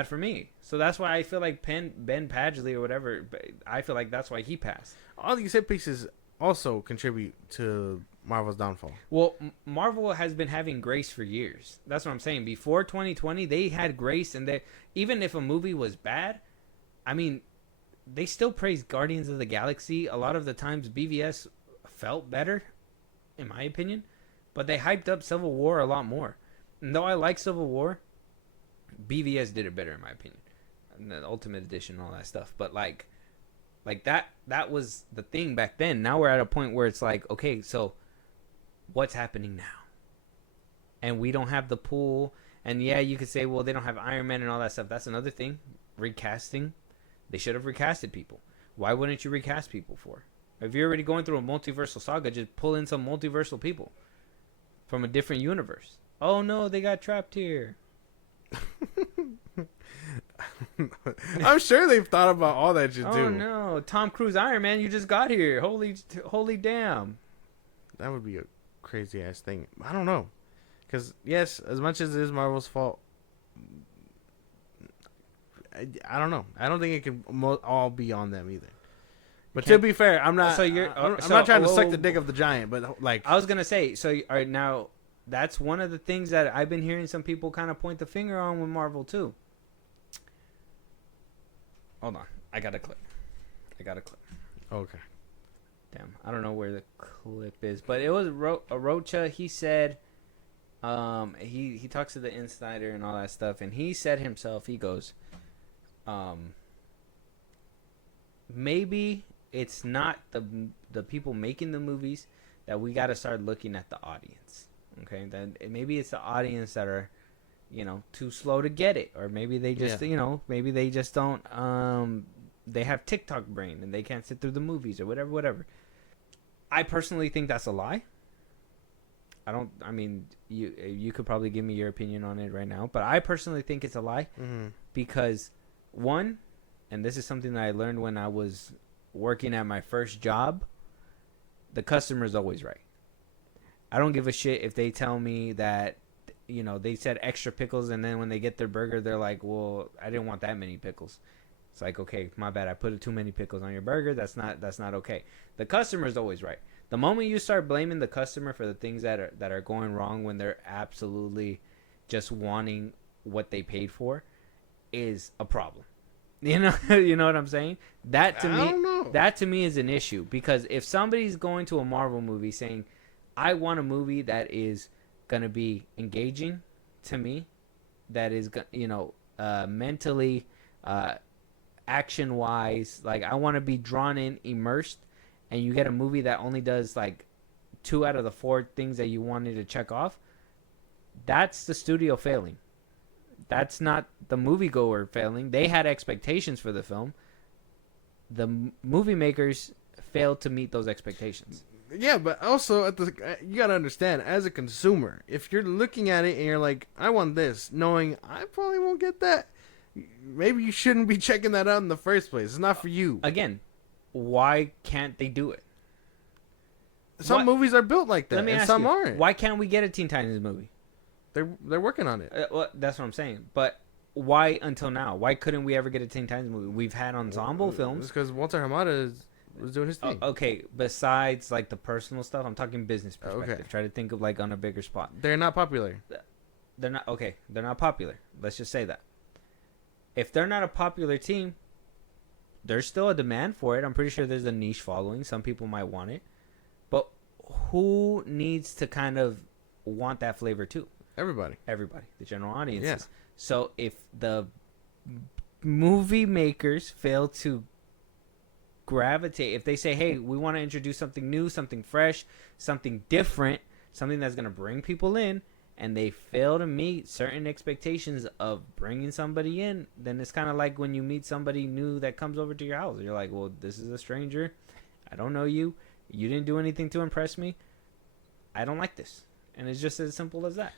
for me. So that's why I feel like Ben Padgley or whatever, I feel like that's why he passed. All these hit pieces also contribute to Marvel's downfall. Well, Marvel has been having grace for years. That's what I'm saying. Before 2020, they had grace, and even if a movie was bad, I mean, they still praised Guardians of the Galaxy. A lot of the times, BVS felt better, in my opinion, but they hyped up Civil War a lot more. And though I like Civil War, BVS did it better, in my opinion. And the Ultimate Edition and all that stuff. But like that was the thing back then. Now we're at a point where it's like, okay, so what's happening now? And we don't have the pool. And yeah, you could say, well, they don't have Iron Man and all that stuff. That's another thing. Recasting. They should have recasted people. Why wouldn't you recast people for? If you're already going through a multiversal saga, just pull in some multiversal people from a different universe. Oh no, they got trapped here. I'm sure they've thought about all that shit too. Oh no, Tom Cruise Iron Man, you just got here. Holy damn. That would be a crazy ass thing. I don't know. Because, yes, as much as it is Marvel's fault, I don't know. I don't think it can all be on them either. But to be fair, I'm not. I'm not trying to suck the dick of the giant, but like I was gonna say. So all right, now that's one of the things that I've been hearing some people kind of point the finger on with Marvel too. Hold on, I got a clip. Okay. Damn, I don't know where the clip is, but it was Rocha. He said, he talks to the insider and all that stuff, and he said himself, he goes, maybe it's not the people making the movies that we got to start looking at the audience. Okay, then maybe it's the audience that are, too slow to get it, or maybe they just, maybe they just don't. They have TikTok brain and they can't sit through the movies or whatever. I personally think that's a lie. I mean, you could probably give me your opinion on it right now, but I personally think it's a lie because one, and this is something that I learned when I was working at my first job, the customer's always right. I don't give a shit if they tell me that, they said extra pickles, and then when they get their burger, they're like, well, I didn't want that many pickles. It's like, okay, my bad. I put too many pickles on your burger. That's not okay. The customer's always right. The moment you start blaming the customer for the things that are going wrong when they're absolutely just wanting what they paid for is a problem. You know, you know what I'm saying? That to I me, don't know. that to me is an issue because if somebody's going to a Marvel movie saying, "I want a movie that is gonna be engaging to me, that is, mentally, action wise, like I want to be drawn in, immersed," and you get a movie that only does like 2 out of the 4 things that you wanted to check off, that's the studio failing. That's not the moviegoer failing. They had expectations for the film. The movie makers failed to meet those expectations. Yeah, but also you gotta understand, as a consumer, if you're looking at it and you're like, I want this, knowing I probably won't get that, maybe you shouldn't be checking that out in the first place. It's not for you. Again, why can't they do it? Some movies are built like that, Let me and ask some you, aren't. why can't we get a Teen Titans movie? They're working on it. Well, that's what I'm saying. But why until now? Why couldn't we ever get a Teen Titans movie? We've had ensemble films. It's because Walter Hamada was doing his thing. Okay, besides like the personal stuff, I'm talking business perspective. Okay. Try to think of like on a bigger spot. They're not popular. They're not okay. They're not popular. Let's just say that. If they're not a popular team, there's still a demand for it. I'm pretty sure there's a niche following. Some people might want it, but who needs to kind of want that flavor too? Everybody. Everybody, the general audiences. Yeah. So if the movie makers fail to gravitate, if they say, hey, we want to introduce something new, something fresh, something different, something that's going to bring people in, and they fail to meet certain expectations of bringing somebody in, then it's kind of like when you meet somebody new that comes over to your house. You're like, well, this is a stranger. I don't know you. You didn't do anything to impress me. I don't like this. And it's just as simple as that.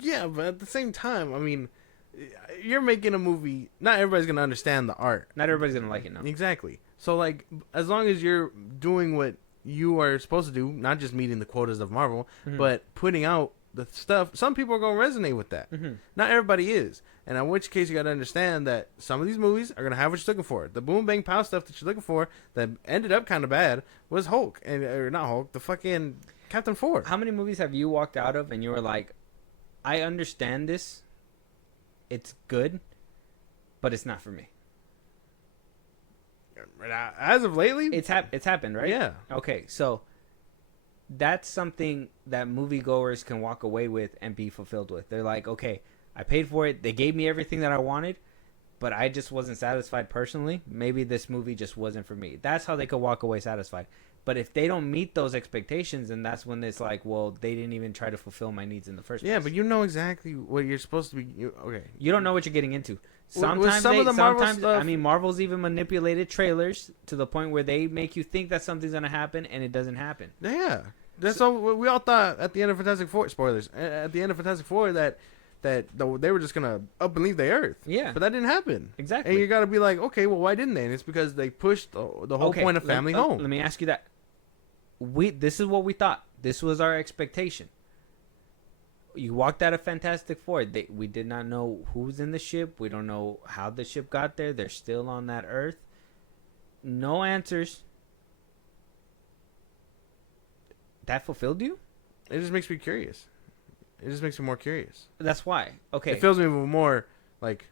Yeah, but at the same time, I mean, you're making a movie. Not everybody's gonna understand the art. Not everybody's going to like it, no. Exactly. So, like, as long as you're doing what you are supposed to do, not just meeting the quotas of Marvel, but putting out the stuff, some people are going to resonate with that. Not everybody is. And in which case, you got to understand that some of these movies are going to have what you're looking for. The boom, bang, pow stuff that you're looking for that ended up kind of bad was Hulk. Or not Hulk, the fucking Captain Ford. How many movies have you walked out of and you were like, I understand this, it's good, but it's not for me? As of lately? It's happened, right? Yeah. Okay, so that's something that moviegoers can walk away with and be fulfilled with. They're like, okay, I paid for it. They gave me everything that I wanted, but I just wasn't satisfied personally. Maybe this movie just wasn't for me. That's how they could walk away satisfied. But if they don't meet those expectations, then that's when it's like, well, they didn't even try to fulfill my needs in the first place. Yeah, but you know exactly what you're supposed to be. Okay. You don't know what you're getting into. With some of the Marvel stuff, I mean, Marvel's even manipulated trailers to the point where they make you think that something's going to happen and it doesn't happen. Yeah. That's all we all thought at the end of Fantastic Four. Spoilers. At the end of Fantastic Four that they were just going to up and leave the Earth. Yeah. But that didn't happen. Exactly. And you got to be like, okay, well, why didn't they? And it's because they pushed the whole point of family home. Let me ask you that. This is what we thought. This was our expectation. You walked out of Fantastic Four. We did not know who's in the ship. We don't know how the ship got there. They're still on that Earth. No answers. That fulfilled you? It just makes me curious. It just makes me more curious. That's why. Okay. It fills me with more like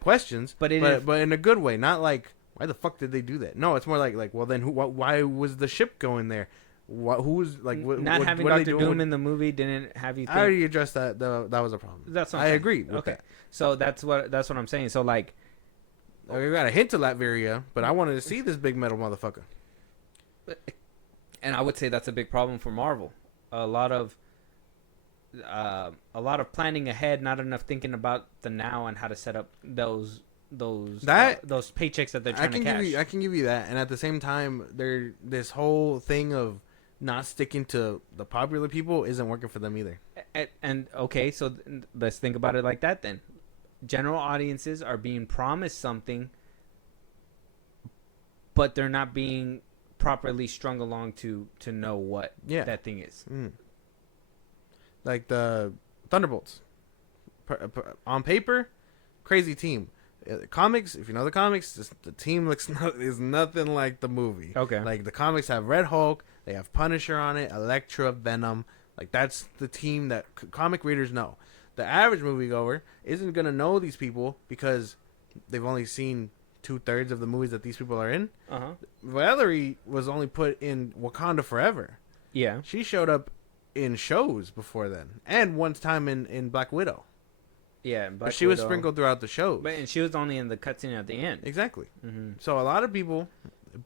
questions, but in a good way, not like why the fuck did they do that? No, it's more like well then why was the ship going there? Who was like not having Dr. Doom in the movie didn't have you think. I already addressed that. That was a problem. That's what I agree with okay. that. So that's what I'm saying. So like we got a hint of Latveria, but I wanted to see this big metal motherfucker. And I would say that's a big problem for Marvel. A lot of planning ahead, not enough thinking about the now and how to set up those paychecks that they're trying to cash. I can give you that, and at the same time, this whole thing of not sticking to the popular people isn't working for them either. And okay, so let's think about it like that then. General audiences are being promised something, but they're not being properly strung along to know what that thing is. Like the Thunderbolts. On paper, crazy team. Comics, if you know the comics, the team is nothing like the movie. Okay. Like the comics have Red Hulk, they have Punisher on it, Elektra, Venom. Like that's the team that comic readers know. The average moviegoer isn't gonna know these people because they've only seen 2/3 of the movies that these people are in. Uh-huh. Valerie was only put in Wakanda Forever. Yeah. She showed up in shows before then, and one time in Black Widow. Yeah, But she was sprinkled throughout the shows. And she was only in the cutscene at the end. Exactly. Mm-hmm. So a lot of people,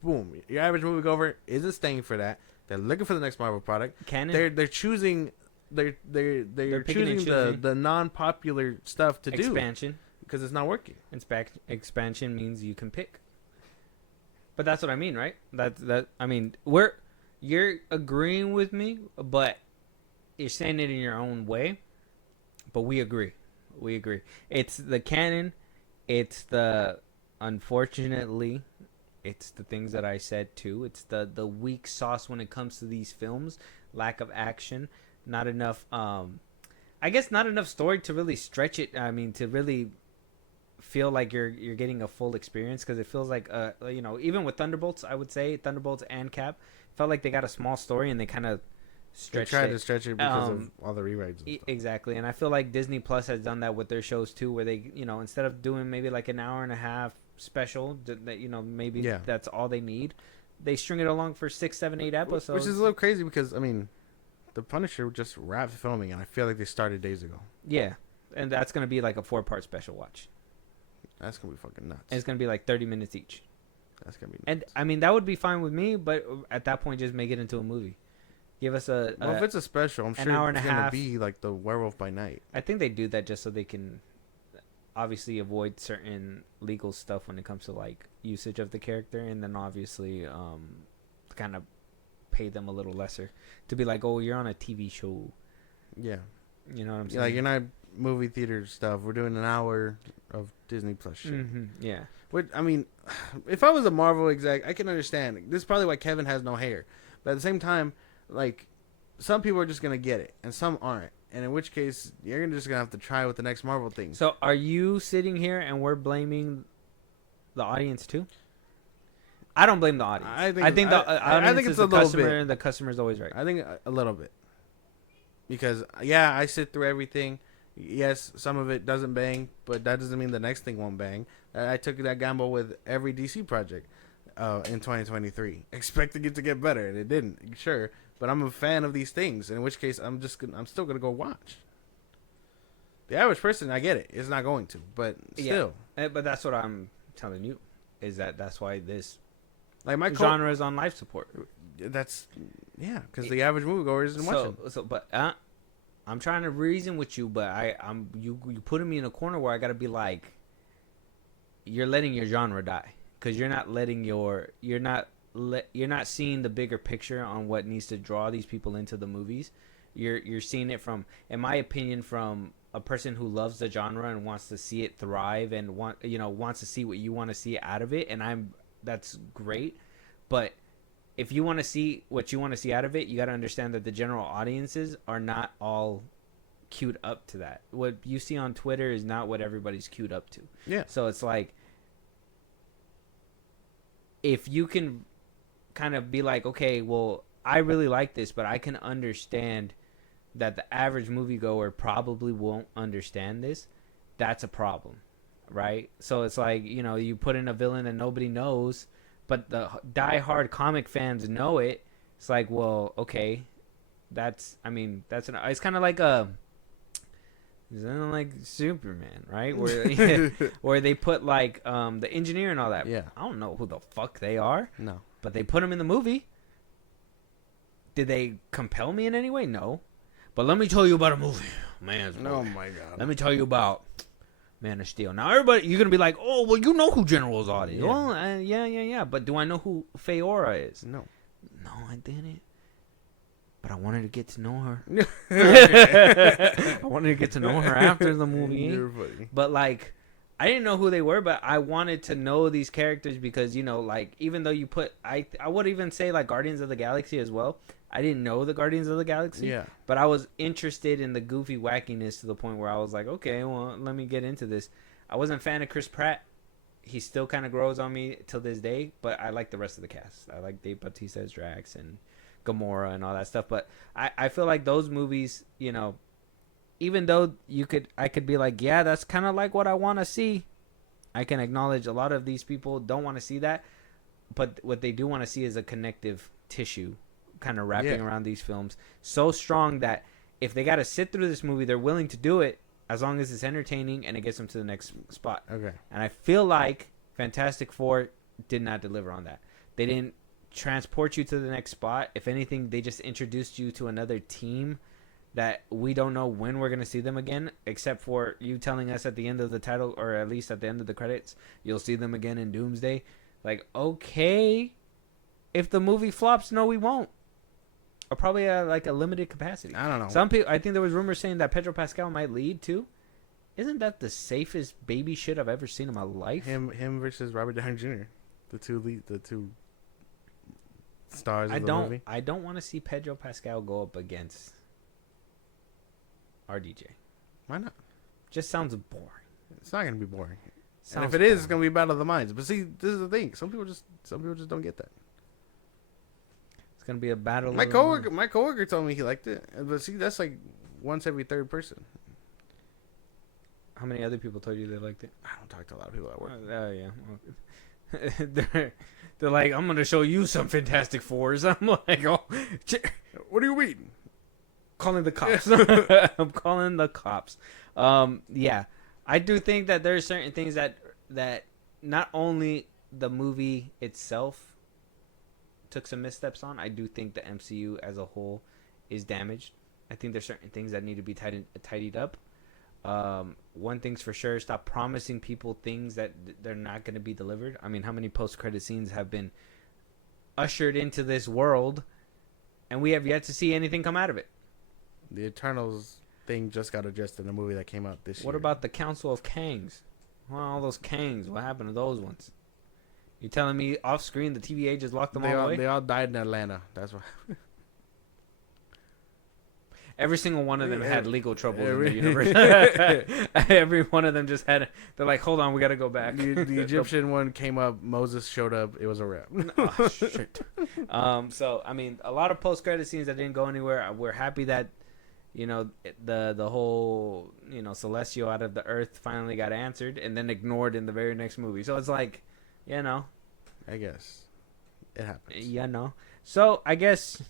boom, your average moviegoer isn't staying for that. They're looking for the next Marvel product. Canon. They're choosing. They're choosing the non-popular stuff to do Expansion. because it's not working. Expansion means you can pick. But that's what I mean, right? I mean, you're agreeing with me, but you're saying it in your own way. But we agree. We agree. It's the canon. It's the unfortunately, it's the things that I said too. It's the weak sauce when it comes to these films. Lack of action. Not enough. I guess not enough story to really stretch it. I mean, to really feel like you're getting a full experience, because it feels like even with Thunderbolts, I would say Thunderbolts and Cap felt like they got a small story and they kind of stretched it. They tried to stretch it because of all the rewrites. Exactly, and I feel like Disney Plus has done that with their shows too, where they instead of doing maybe like an hour and a half special that maybe that's all they need, they string it along for 6, 7, 8 episodes, which is a little crazy because I mean, The Punisher just wrapped filming, and I feel like they started days ago. Yeah, and that's gonna be like a 4-part special watch. That's gonna be fucking nuts. And it's gonna be like 30 minutes each. That's gonna be nuts. And I mean, that would be fine with me, but at that point, just make it into a movie. Give us if it's a special, I'm sure hour and it's a gonna half. be like the Werewolf by Night. I think they do that just so they can obviously avoid certain legal stuff when it comes to like usage of the character, and then obviously kind of pay them a little lesser to be like, oh, you're on a TV show. Yeah. You know what I'm saying? Like, you're not movie theater stuff. We're doing an hour of Disney Plus shit. Mm-hmm. Yeah. Which, I mean, if I was a Marvel exec, I can understand. This is probably why Kevin has no hair. But at the same time, like, some people are just going to get it, and some aren't. And in which case, you're just going to have to try with the next Marvel thing. So are you sitting here and we're blaming the audience too? I don't blame the audience. I think the audience is the customer, and the customer's always right. I think a little bit. Because, yeah, I sit through everything. Yes, some of it doesn't bang, but that doesn't mean the next thing won't bang. I took that gamble with every DC project in 2023, expecting it to get better, and it didn't. Sure, but I'm a fan of these things. In which case, I'm still gonna go watch. The average person, I get it, is not going to, but still. Yeah. But that's what I'm telling you, is that's why this like genre is on life support. That's because the average moviegoer isn't watching. But I'm trying to reason with you, but you putting me in a corner where I gotta be like, you're letting your genre die, because you're not seeing the bigger picture on what needs to draw these people into the movies. You're seeing it from, in my opinion, from a person who loves the genre and wants to see it thrive and wants to see what you want to see out of it, and that's great, but if you want to see what you want to see out of it, you got to understand that the general audiences are not all queued up to that. What you see on Twitter is not what everybody's queued up to. Yeah. So it's like, if you can kind of be like, okay, well, I really like this, but I can understand that the average moviegoer probably won't understand this, that's a problem, right? So it's like, you put in a villain that nobody knows, but the die-hard comic fans know it. It's like, well, okay, it's kind of like like Superman, right? Where where they put like the engineer and all that. Yeah. I don't know who the fuck they are. No. But they put him in the movie. Did they compel me in any way? No. But let me tell you about a movie, man. Oh my god. Let me tell you about Man of Steel. Now, everybody, you're going to be like, oh, well, you know who General Zod is. Yeah. Well, yeah. But do I know who Feora is? No. No, I didn't. But I wanted to get to know her. I wanted to get to know her after the movie. You're funny. But, like, I didn't know who they were, but I wanted to know these characters because, like, even though you put... I would even say, like, Guardians of the Galaxy as well. I didn't know the Guardians of the Galaxy. Yeah. But I was interested in the goofy wackiness to the point where I was like, okay, well, let me get into this. I wasn't a fan of Chris Pratt. He still kind of grows on me till this day, but I like the rest of the cast. I like Dave Bautista as Drax and Gamora and all that stuff. But I feel like those movies, even though I could be like, yeah, that's kind of like what I want to see. I can acknowledge a lot of these people don't want to see that, but what they do want to see is a connective tissue kind of wrapping around these films so strong that if they got to sit through this movie, they're willing to do it as long as it's entertaining and it gets them to the next spot. Okay. And I feel like Fantastic Four did not deliver on that. They didn't transport you to the next spot. If anything, they just introduced you to another team that we don't know when we're going to see them again, except for you telling us at the end of the title, or at least at the end of the credits, you'll see them again in Doomsday. Like, okay, if the movie flops, no, we won't. Or probably like a limited capacity. I don't know. Some people, I think there was rumors saying that Pedro Pascal might lead too. Isn't that the safest baby shit I've ever seen in my life? Him versus Robert Downey Jr. The two stars of the movie. I don't want to see Pedro Pascal go up against RDJ. Why not? Just sounds boring. It's not gonna be boring. Sounds and if it is, it's gonna be Battle of the Minds. But see, this is the thing. Some people just don't get that. It's gonna be a battle. My coworker told me he liked it, but see, that's like once every third person. How many other people told you they liked it? I don't talk to a lot of people at work. Oh yeah. They're like, I'm gonna show you some Fantastic Fours. I'm like, oh, What do you mean? calling the cops. I'm calling the cops. Yeah, I do think that there are certain things that not only the movie itself took some missteps on. I do think the MCU as a whole is damaged. I think there's certain things that need to be tidied up. One thing's for sure: stop promising people things that they're not going to be delivered. I mean, how many post-credit scenes have been ushered into this world, and we have yet to see anything come out of it? The Eternals thing just got addressed in a movie that came out this year. What about the Council of Kangs? Well, all those Kangs. What happened to those ones? You telling me off screen the TVA just locked them all away? They all died in Atlanta. That's why. Every single one of them had legal troubles in the universe. Every one of them just had. They're like, hold on, we got to go back. The Egyptian one came up. Moses showed up. It was a wrap. Oh, shit. So I mean, a lot of post-credit scenes that didn't go anywhere. We're happy that, you know, the whole, you know, Celestial out of the Earth finally got answered and then ignored in the very next movie. So it's like, you know, I guess it happens. you know. So I guess.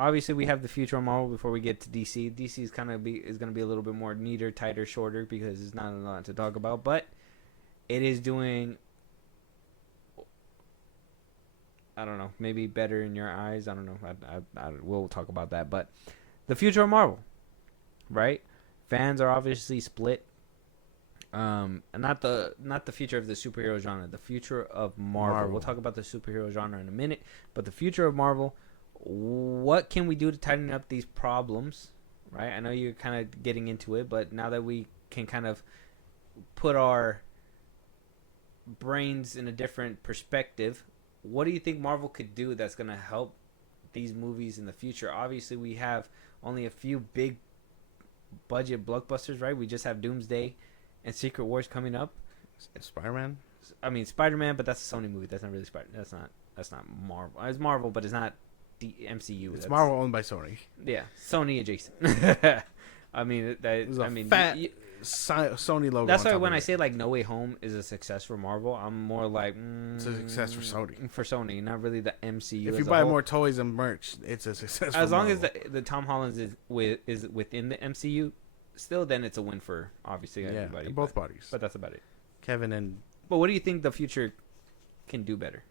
Obviously, we have the future of Marvel before we get to DC. DC is going to be a little bit more neater, tighter, shorter because there's not a lot to talk about. But it is doing, I don't know, maybe better in your eyes. I don't know. We'll talk about that. But the future of Marvel, right? Fans are obviously split. And not the future of the superhero genre. The future of Marvel. We'll talk about the superhero genre in a minute. But the future of Marvel. What can we do to tighten up these problems, right? I know you're kind of getting into it, but now that we can kind of put our brains in a different perspective, what do you think Marvel could do that's going to help these movies in the future? Obviously, we have only a few big budget blockbusters, right? We just have Doomsday and Secret Wars coming up. Spider-Man? I mean, Spider-Man, but that's a Sony movie. That's not really Spider-Man. That's not Marvel. It's Marvel, but it's not the MCU. It's Marvel owned by Sony. Yeah, Sony adjacent. I mean, Sony logo. That's why when I say like No Way Home is a success for Marvel, I'm more like it's a success for Sony. For Sony, not really the MCU. If you buy more toys and merch, it's a success. As for long Marvel. as the Tom Holland is within the MCU, still then it's a win for obviously everybody. Both parties. But that's about it. Kevin and. But what do you think the future can do better?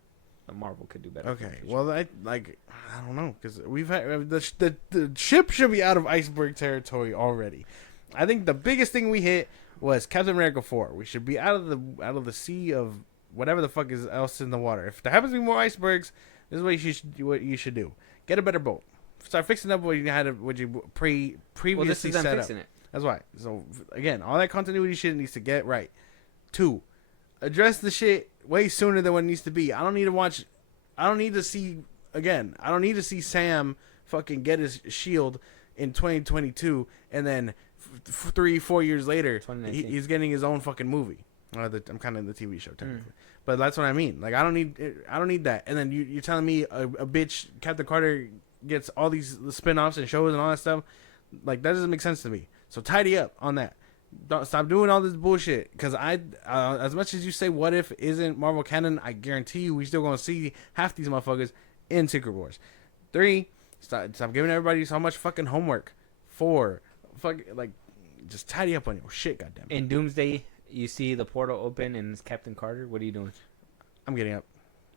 Marvel could do better. Okay, well, I don't know because we've had the ship should be out of iceberg territory already. I think the biggest thing we hit was Captain America 4. We should be out of the sea of whatever the fuck is else in the water. If there happens to be more icebergs, this is what you should do. Get a better boat. Start fixing up what you had previously well, this is them set fixing up. It. That's why. So again, all that continuity shit needs to get right. 2, address the shit way sooner than what it needs to be. I don't need to see Sam fucking get his shield in 2022 and then 3-4 years later he's getting his own fucking movie. I'm kind of in the TV show technically. But that's what I mean. Like I don't need that. And then you're telling me a bitch Captain Carter gets all these spin-offs and shows and all that stuff. Like that doesn't make sense to me. So tidy up on that. Don't stop doing all this bullshit. Because as much as you say what if isn't Marvel canon, I guarantee you we still gonna see half these motherfuckers in Secret Wars. 3, stop giving everybody so much fucking homework. 4, just tidy up on your shit, goddamn. In Doomsday, you see the portal open and it's Captain Carter. What are you doing? I'm getting up.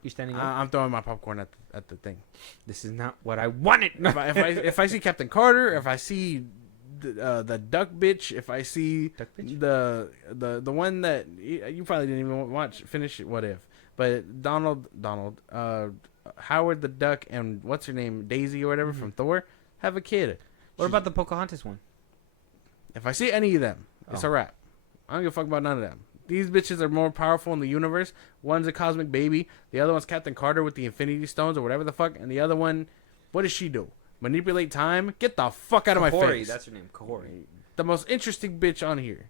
You standing up? I'm throwing my popcorn at the thing. This is not what I wanted. If I see Captain Carter, if I see the duck bitch, if I see Duck bitch? the one that you probably didn't even finish it, what if? But Donald Howard the Duck and what's her name, Daisy or whatever from Thor, have a kid. What about the Pocahontas one? If I see any of them, it's a wrap. I don't give a fuck about none of them. These bitches are more powerful in the universe. One's a cosmic baby. The other one's Captain Carter with the Infinity Stones or whatever the fuck. And the other one, what does she do? Manipulate time? Get the fuck out of my face. That's her name, Kahori. The most interesting bitch on here.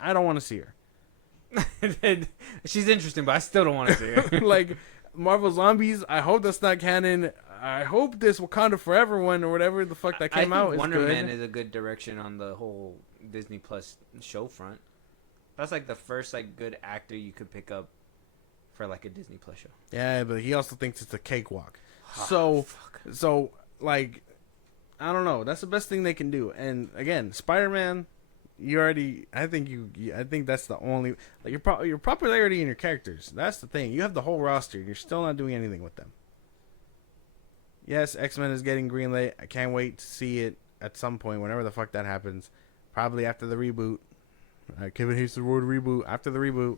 I don't want to see her. She's interesting, but I still don't want to see her. Like, Marvel Zombies, I hope that's not canon. I hope this Wakanda Forever one or whatever the fuck that came out is Wonder good. Man is a good direction on the whole Disney Plus show front. That's like the first like good actor you could pick up for like a Disney Plus show. Yeah, but he also thinks it's a cakewalk. Oh, So like, I don't know. That's the best thing they can do. And again, Spider-Man, I think that's the only, like, your popularity in your characters. That's the thing. You have the whole roster. You're still not doing anything with them. Yes, X-Men is getting greenlit. I can't wait to see it at some point, whenever the fuck that happens. Probably after the reboot. Kevin hates the word reboot. After the reboot.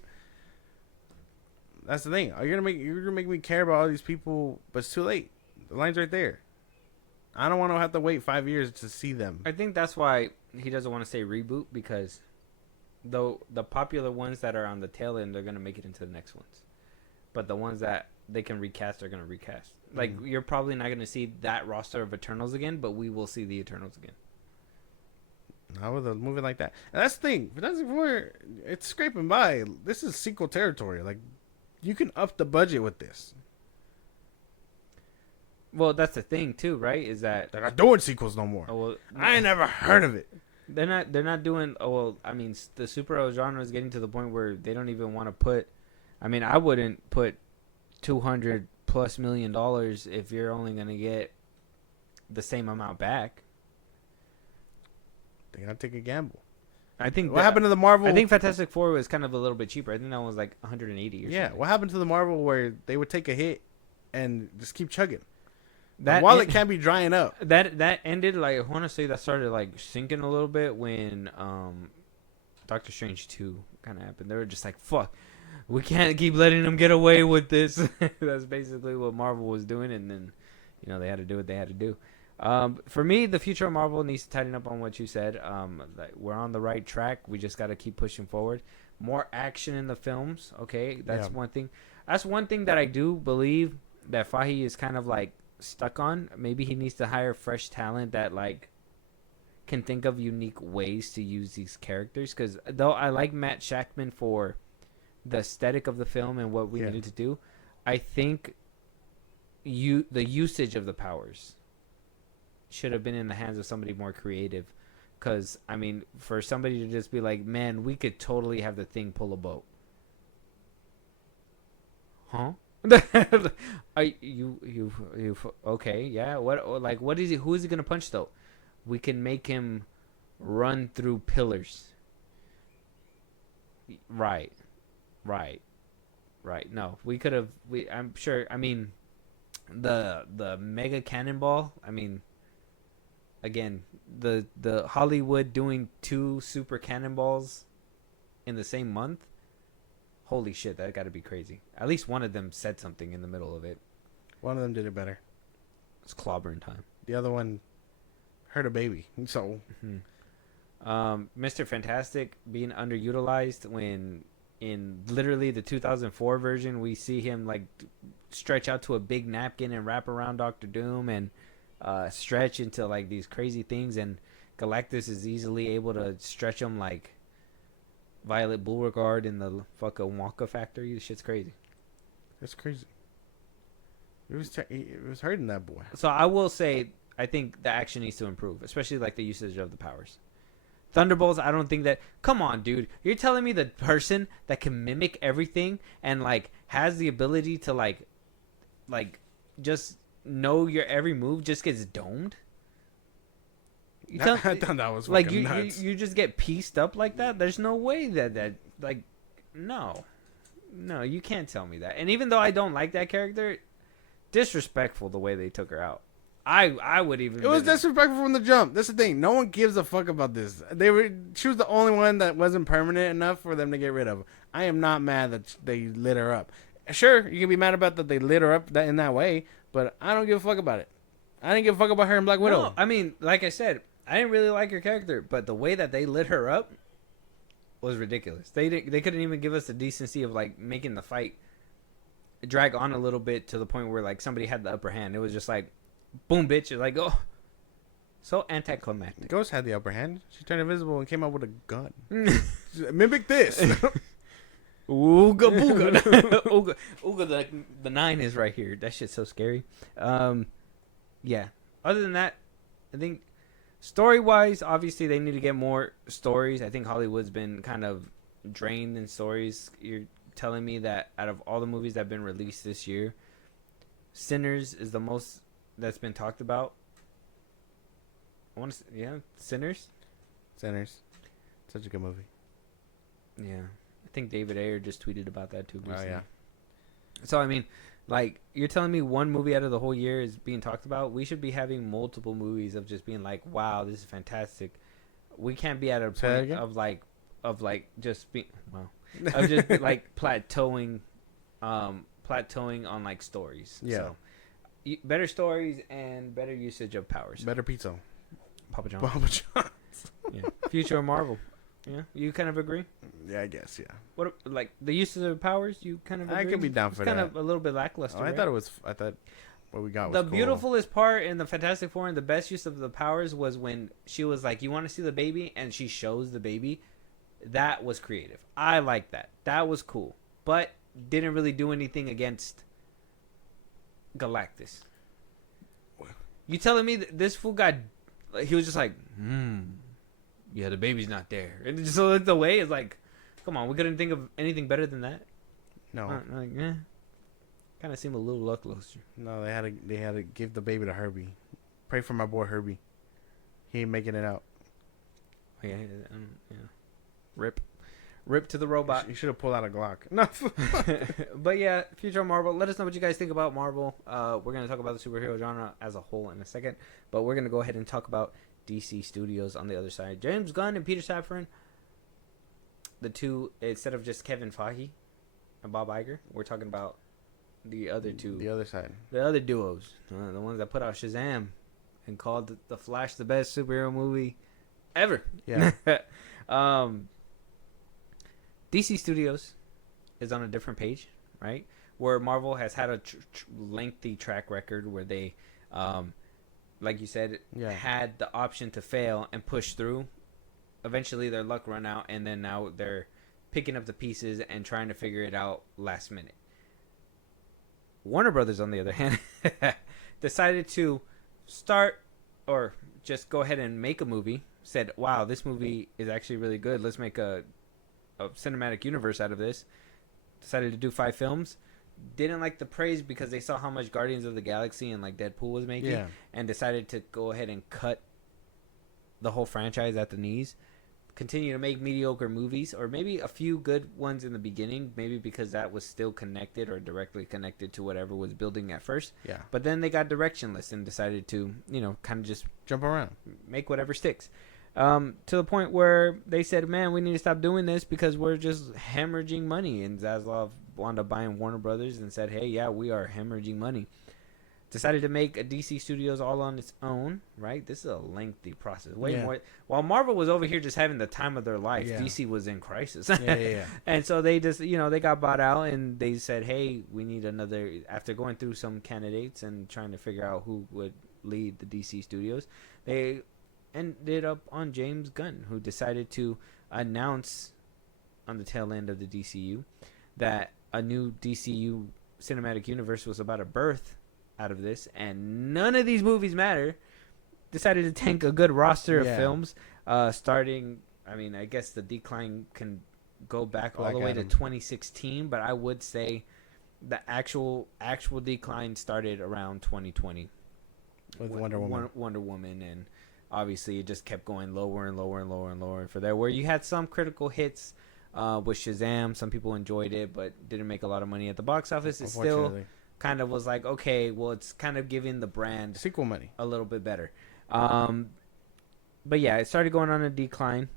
That's the thing. You're gonna make me care about all these people, but it's too late. The line's right there. I don't want to have to wait 5 years to see them. I think that's why he doesn't want to say reboot, because though the popular ones that are on the tail end, they're gonna make it into the next ones. But the ones that they can recast are gonna recast. Like, you're probably not gonna see that roster of Eternals again, but we will see the Eternals again. Not with a movie like that. And that's the thing. Fantastic Four, it's scraping by. This is sequel territory. Like, you can up the budget with this. Well, that's the thing too, right? Is that They're not doing sequels no more. well, I ain't never heard of it. they're not doing. Well, I mean, the superhero genre is getting to the point where they don't even want to put. I mean, I wouldn't put $200+ million if you're only gonna get the same amount back. They gotta take a gamble. I think What happened to the Marvel? I think Fantastic Four was kind of a little bit cheaper. I think that one was like 180 or something. What happened to the Marvel where they would take a hit and just keep chugging? That the wallet can't be drying up. That ended, like, I want to say that started like sinking a little bit when Doctor Strange 2 kind of happened. They were just like, fuck, we can't keep letting them get away with this. That's basically what Marvel was doing, and then they had to do what they had to do. For me, the future of Marvel needs to tighten up on what you said. Like, we're on the right track. We just got to keep pushing forward. More action in the films. Okay, that's one thing. That's one thing that I do believe that Fahey is kind of like stuck on. Maybe he needs to hire fresh talent that like can think of unique ways to use these characters. Because though I like Matt Shackman for the aesthetic of the film and what we needed to do, I think the usage of the powers should have been in the hands of somebody more creative. Because, I mean, for somebody to just be like, man, we could totally have the Thing pull a boat. Huh? you okay, yeah. What is he? Who is he gonna punch though? We can make him run through pillars. Right. No, we could have. I'm sure. I mean, the mega cannonball. I mean, again, the Hollywood doing 2 super cannonballs in the same month. Holy shit, that got to be crazy. At least one of them said something in the middle of it. One of them did it better. It's clobbering time. The other one hurt a baby. So, Mr. Fantastic being underutilized when in literally the 2004 version we see him like stretch out to a big napkin and wrap around Doctor Doom and stretch into like these crazy things, and Galactus is easily able to stretch him like Violet Beauregard in the fucking Wonka factory. This shit's crazy. That's crazy. It was hurting that boy. So I will say, I think the action needs to improve, especially like the usage of the powers. Thunderbolts, I don't think that. Come on, dude. You're telling me the person that can mimic everything and like has the ability to like just know your every move just gets domed? I thought that was like fucking nuts. you just get pieced up like that. There's no way that like no, you can't tell me that. And even though I don't like that character, disrespectful the way they took her out. I would even. It was disrespectful from the jump. That's the thing. No one gives a fuck about this. She was the only one that wasn't permanent enough for them to get rid of. I am not mad that they lit her up. Sure, you can be mad about that they lit her up in that way, but I don't give a fuck about it. I didn't give a fuck about her in Black Widow. No, I mean, like I said, I didn't really like her character, but the way that they lit her up was ridiculous. They couldn't even give us the decency of like making the fight drag on a little bit to the point where like somebody had the upper hand. It was just like, boom, bitch. You're like, oh, so anticlimactic. Ghost had the upper hand. She turned invisible and came out with a gun. Mimic this. Ooga booga. Ooga, the 9 is right here. That shit's so scary. Yeah. Other than that, I think story-wise, obviously they need to get more stories. I think Hollywood's been kind of drained in stories. You're telling me that out of all the movies that have been released this year, Sinners is the most that's been talked about. I want to say, yeah, Sinners. Such a good movie. Yeah. I think David Ayer just tweeted about that too recently. Oh, yeah. So, I mean, like, you're telling me one movie out of the whole year is being talked about? We should be having multiple movies of just being like, wow, this is fantastic. We can't be at a point of like just being, wow, of just like plateauing on like stories. Yeah. So, better stories and better usage of powers. Better pizza. Papa John's. Yeah. Future of Marvel. Yeah, you kind of agree. Yeah, I guess. Yeah. What like the uses of powers? You kind of. Agree? I could be down for it's that. Kind of a little bit lackluster. Oh, I right? thought what we got was the cool. beautifulest part in the Fantastic Four and the best use of the powers was when she was like, "You want to see the baby?" and she shows the baby. That was creative. I like that. That was cool, but didn't really do anything against Galactus. You telling me that this fool got? He was just like, yeah, the baby's not there. And it just looked away. It's like, come on, we couldn't think of anything better than that. No. Like, kind of seemed a little lackluster. No, they had to give the baby to Herbie. Pray for my boy Herbie. He ain't making it out. Yeah. Rip to the robot. You should have pulled out a Glock. No. But yeah, future of Marvel. Let us know what you guys think about Marvel. We're going to talk about the superhero genre as a whole in a second. But we're going to go ahead and talk about DC Studios on the other side. James Gunn and Peter Safran. The two, instead of just Kevin Feige and Bob Iger, we're talking about the other two. The other side. The other duos. The ones that put out Shazam and called The Flash the best superhero movie ever. Yeah. DC Studios is on a different page, right? Where Marvel has had a lengthy track record where they, like you said, had the option to fail and push through. Eventually, their luck run out, and then now they're picking up the pieces and trying to figure it out last minute. Warner Brothers, on the other hand, decided to start or just go ahead and make a movie. Said, wow, this movie is actually really good. Let's make a cinematic universe out of this. Decided to do 5 films. Didn't like the praise because they saw how much Guardians of the Galaxy and like Deadpool was making, and decided to go ahead and cut the whole franchise at the knees. Continue to make mediocre movies, or maybe a few good ones in the beginning, maybe because that was still connected or directly connected to whatever was building at first. Yeah. But then they got directionless and decided to, kind of just jump around, make whatever sticks. To the point where they said, man, we need to stop doing this because we're just hemorrhaging money. And Zaslav wound up buying Warner Brothers and said, hey, yeah, we are hemorrhaging money. Decided to make a DC Studios all on its own, right? This is a lengthy process. Way more. While Marvel was over here just having the time of their life, DC was in crisis. And so they just, they got bought out and they said, hey, we need another, after going through some candidates and trying to figure out who would lead the DC Studios, they ended up on James Gunn, who decided to announce on the tail end of the DCU that a new DCU cinematic universe was about to birth out of this, and none of these movies matter. Decided to tank a good roster of films. starting. I mean, I guess the decline can go back all Black the way to Adam. 2016, but I would say the actual decline started around 2020 With Wonder Woman. Wonder Woman, and obviously it just kept going lower and lower and lower and lower for there. Where you had some critical hits with Shazam, some people enjoyed it, but didn't make a lot of money at the box office. It still Unfortunately. kind of was like, okay, well, it's kind of giving the brand Sequel money. a little bit better. But yeah, it started going on a decline.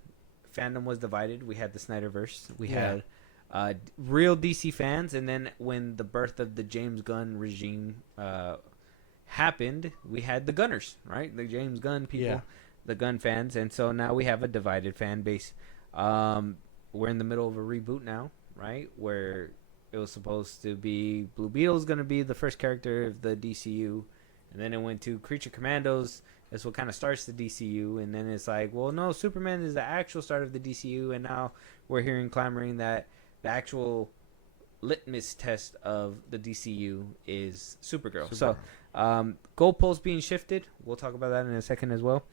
Fandom was divided. We had the Snyderverse. We Yeah. had real DC fans, and then when the birth of the James Gunn regime happened, we had the Gunners, right? The James Gunn people, Yeah. the Gunn fans, and so now we have a divided fan base. We're in the middle of a reboot now, right? Where it was supposed to be Blue Beetle's going to be the first character of the DCU, and then it went to Creature Commandos. That's what kind of starts the DCU, and then it's like, well, no, Superman is the actual start of the DCU, and now we're hearing clamoring that the actual litmus test of the DCU is Supergirl. So, goalposts being shifted. We'll talk about that in a second as well.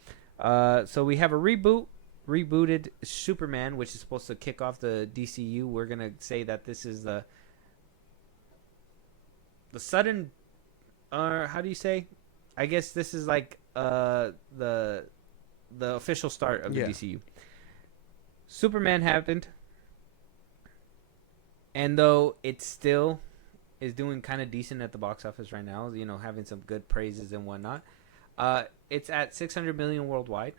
So we have a rebooted Superman, which is supposed to kick off the DCU. We're gonna say that this is the sudden, how do you say? I guess this is like the official start of the DCU. Superman happened, and though it still is doing kind of decent at the box office right now, you know, having some good praises and whatnot. It's at 600 million worldwide.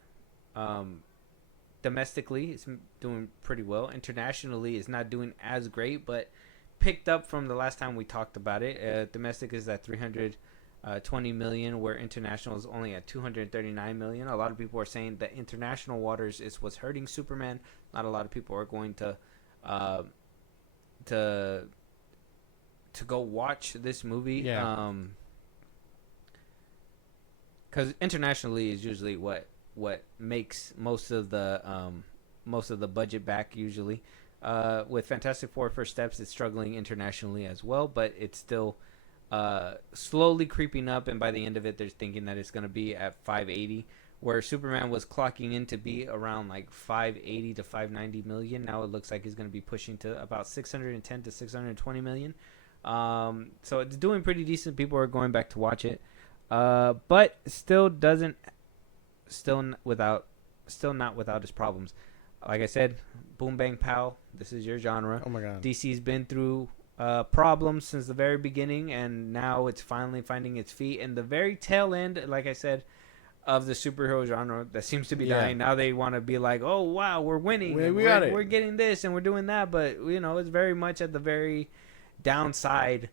Domestically, it's doing pretty well. Internationally, it's not doing as great, but picked up from the last time we talked about it. Domestic is at 320 million, where international is only at 239 million. A lot of people are saying that international waters is what's hurting Superman. Not a lot of people are going to go watch this movie. Yeah. Because internationally is usually what makes most of the budget back usually. With Fantastic Four First Steps, it's struggling internationally as well, but it's still slowly creeping up, and by the end of it, they're thinking that it's going to be at 580, where Superman was clocking in to be around like 580 to 590 million. Now it looks like it's going to be pushing to about 610 to 620 million. So it's doing pretty decent. People are going back to watch it, but still not without its problems. Like I said, boom bang pow. This is your genre. Oh my god. DC's been through problems since the very beginning, and now it's finally finding its feet. And the very tail end, like I said, of the superhero genre that seems to be dying. Now they want to be like, oh wow, we're winning. We're getting this and we're doing that, but you know, it's very much at the very downside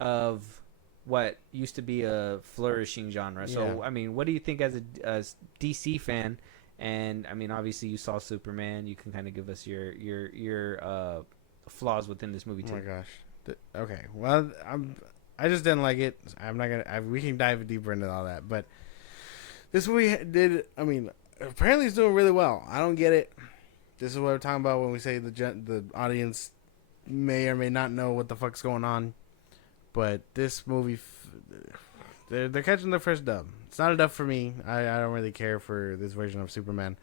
of what used to be a flourishing genre. So I mean, what do you think as a DC fan? And I mean, obviously you saw Superman. You can kind of give us your flaws within this movie too. Oh my gosh. Okay. Well, I just didn't like it. I'm not gonna. We can dive deeper into all that, but this movie did. I mean, apparently it's doing really well. I don't get it. This is what we're talking about when we say the audience may or may not know what the fuck's going on. But this movie, they're catching their first dub. It's not a dub for me. I don't really care for this version of Superman.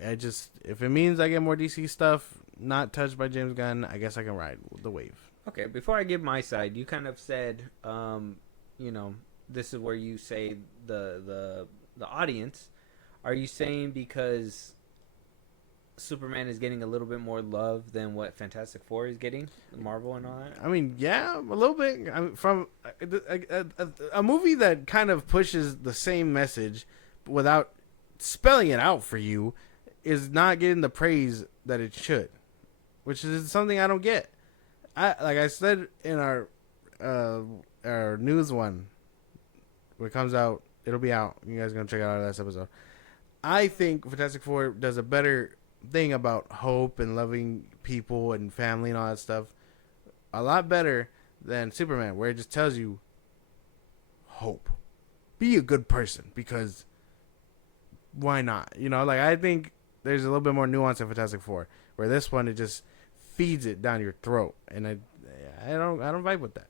If it means I get more DC stuff, not touched by James Gunn, I guess I can ride the wave. Okay, before I give my side, you kind of said, you know, this is where you say the audience. Are you saying because Superman is getting a little bit more love than what Fantastic Four is getting, Marvel and all that? I mean, yeah, a little bit. I mean, from a movie that kind of pushes the same message without spelling it out for you is not getting the praise that it should, which is something I don't get. Like I said in our news one, when it comes out, it'll be out. You guys are gonna check out our last episode. I think Fantastic Four does a better thing about hope and loving people and family and all that stuff a lot better than Superman, where it just tells you hope, be a good person, because why not? You know, like I think there's a little bit more nuance in Fantastic Four, where this one it just feeds it down your throat, and I don't vibe with that.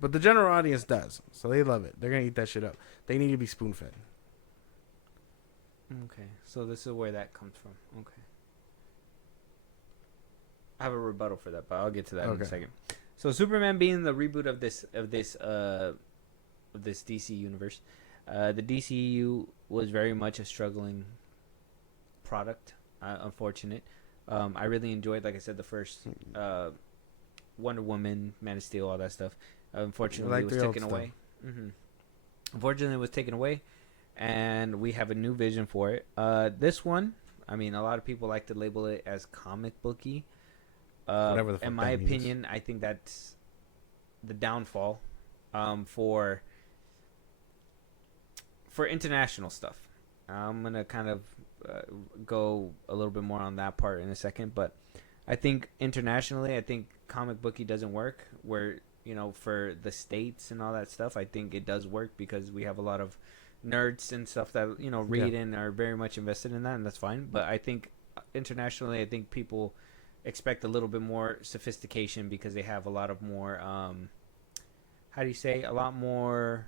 But the general audience does, so they love it. They're gonna eat that shit up. They need to be spoon fed. Okay, so this is where that comes from. Okay, I have a rebuttal for that, but I'll get to that in Okay. a second. So Superman being the reboot of this DC universe, the DCU was very much a struggling product. Unfortunate. I really enjoyed, like I said, the first Wonder Woman, Man of Steel, all that stuff. Unfortunately, Like it was the old taken stuff. away. Unfortunately, it was taken away, and we have a new vision for it. This one, I mean, a lot of people like to label it as comic booky. Whatever the fuck In my that means. opinion, I think that's the downfall for international stuff. I'm gonna kind of go a little bit more on that part in a second, but I think internationally, I think comic booky doesn't work. Where for the states and all that stuff, I think it does work because we have a lot of nerds and stuff that read and are very much invested in that, and that's fine. But I think internationally, I think people expect a little bit more sophistication because they have a lot of more how do you say, a lot more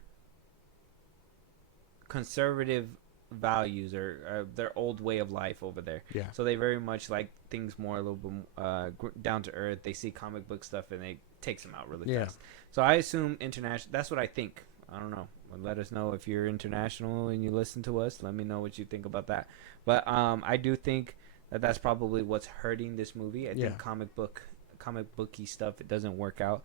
conservative values or their old way of life over there. Yeah. So they very much like things more a little bit down to earth. They see comic book stuff and it takes them out really fast. So I assume international. That's what I think. I don't know. Let us know if you're international and you listen to us. Let me know what you think about that. But I do think that that's probably what's hurting this movie. I think comic booky stuff, it doesn't work out.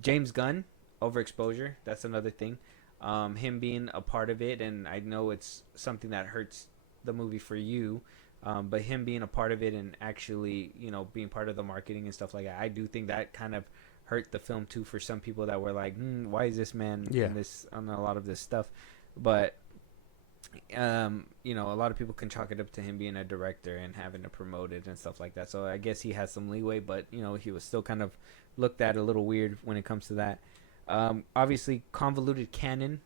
James Gunn, overexposure. That's another thing. Him being a part of it, and I know it's something that hurts the movie for you, but him being a part of it and actually, being part of the marketing and stuff like that, I do think that kind of hurt the film too for some people that were like, why is this man in this on a lot of this stuff? But a lot of people can chalk it up to him being a director and having to promote it and stuff like that. So I guess he has some leeway, but he was still kind of looked at a little weird when it comes to that. Obviously, convoluted canon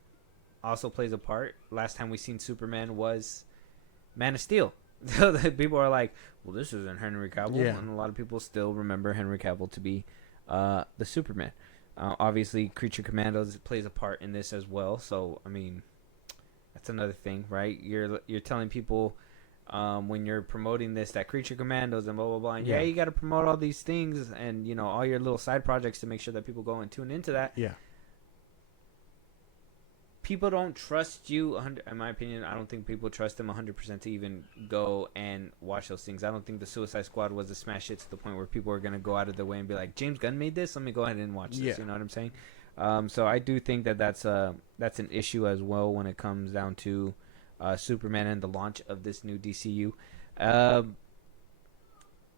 also plays a part. Last time we seen Superman was Man of Steel. So the people are like, well, this isn't Henry Cavill. Yeah. And a lot of people still remember Henry Cavill to be the Superman. Obviously, Creature Commandos plays a part in this as well. So, I mean, that's another thing, right? You're telling people when you're promoting this that Creature Commandos and blah blah blah, and you got to promote all these things and all your little side projects to make sure that people go and tune into that. Yeah. People don't trust you. In my opinion, I don't think people trust them 100% to even go and watch those things. I don't think the Suicide Squad was a smash hit to the point where people are gonna go out of their way and be like, James Gunn made this. Let me go ahead and watch this. Yeah. You know what I'm saying? So I do think that's an issue as well when it comes down to Superman and the launch of this new DCU. And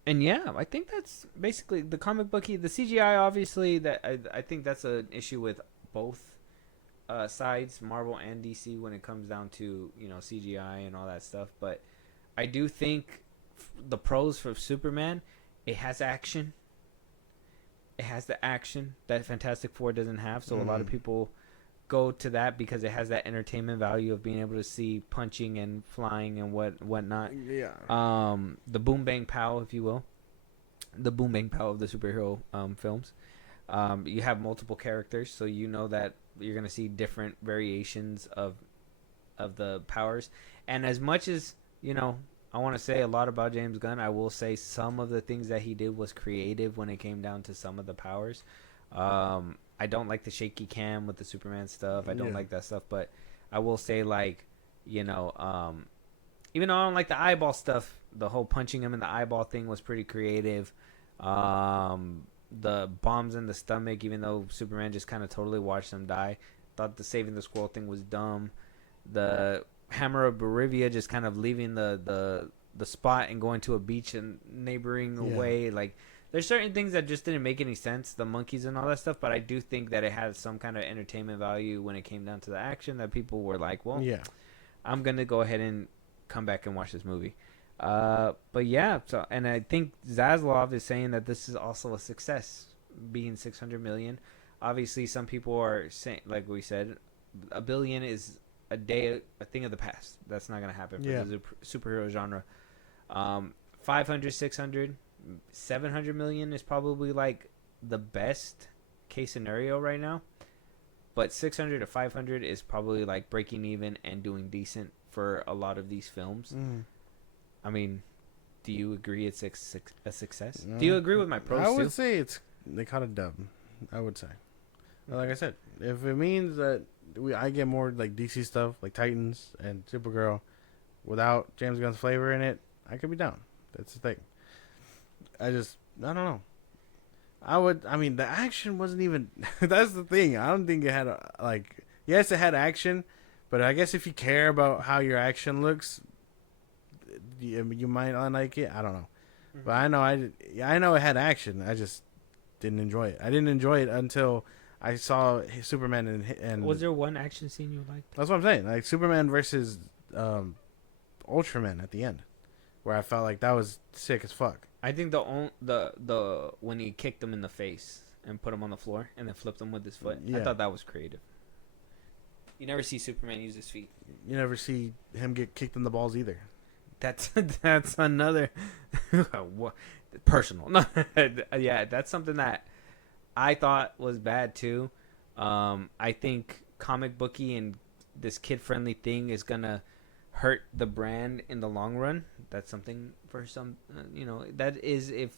yeah, I think that's basically the comic booky. The CGI, obviously, that I think that's an issue with both sides, Marvel and DC, when it comes down to CGI and all that stuff. But I do think the pros for Superman, it has action. It has the action that Fantastic Four doesn't have. So a lot of people go to that because it has that entertainment value of being able to see punching and flying and whatnot. Yeah. The boom bang pow, if you will, the boom bang pow of the superhero films. You have multiple characters, so you know that you're gonna see different variations of the powers. And as much as I want to say a lot about James Gunn, I will say some of the things that he did was creative when it came down to some of the powers. I don't like the shaky cam with the Superman stuff. I don't like that stuff, but I will say, even though I don't like the eyeball stuff, the whole punching him in the eyeball thing was pretty creative. The bombs in the stomach, even though Superman just kind of totally watched them die. Thought the saving the squirrel thing was dumb. The hammer of Bolivia just kind of leaving the spot and going to a beach and neighboring away. Like, there's certain things that just didn't make any sense, the monkeys and all that stuff, but I do think that it had some kind of entertainment value when it came down to the action that people were like, well, I'm going to go ahead and come back and watch this movie. But yeah, so, and I think Zaslav is saying that this is also a success, being 600 million. Obviously, some people are saying, like we said, $1 billion is a thing of the past. That's not going to happen for the superhero genre. 500, 600, 700 million is probably like the best case scenario right now. but 600 to 500 is probably like breaking even and doing decent for a lot of these films. I mean, do you agree it's a success? Do you agree with my pros I would too? say they caught a dub. I would say. Like I said, if it means that I get more like DC stuff like Titans and Supergirl without James Gunn's flavor in it, I could be down. That's the thing. I don't know. I mean, the action wasn't even. That's the thing. I don't think it had yes, it had action, but I guess if you care about how your action looks, you might not like it. I don't know, but I know it had action. I just didn't enjoy it. I didn't enjoy it until I saw Superman and. Was there one action scene you liked? That's what I'm saying. Like Superman versus Ultraman at the end, where I felt like that was sick as fuck. I think the when he kicked him in the face and put him on the floor and then flipped him with his foot. Yeah. I thought that was creative. You never see Superman use his feet. You never see him get kicked in the balls either. That's another personal. No, yeah, that's something that I thought was bad too. I think comic booky and this kid friendly thing is gonna hurt the brand in the long run. That's something for some, that is if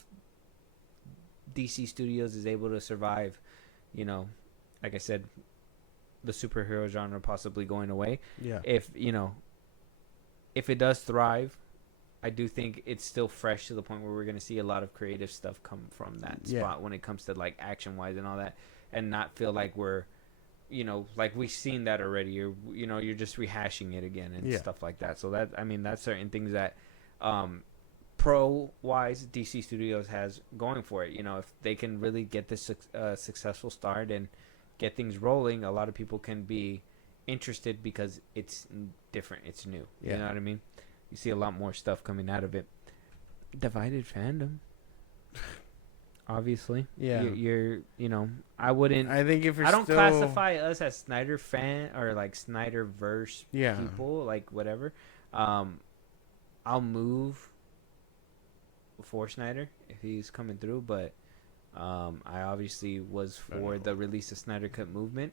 DC Studios is able to survive, like I said, the superhero genre possibly going away. Yeah. If it does thrive, I do think it's still fresh to the point where we're going to see a lot of creative stuff come from that spot when it comes to like action wise and all that, and not feel like we're, like we've seen that already. You're just rehashing it again and stuff like that. So that's certain things that, pro wise, DC Studios has going for it. If they can really get this successful start and get things rolling, a lot of people can be interested because it's different, it's new. You know what I mean? You see a lot more stuff coming out of it. Divided fandom. Obviously. Yeah. You're I wouldn't. I think if I don't classify us as Snyder fan or like Snyderverse people, like whatever. I'll move for Snyder if he's coming through, but I obviously was for the release of Snyder Cut movement,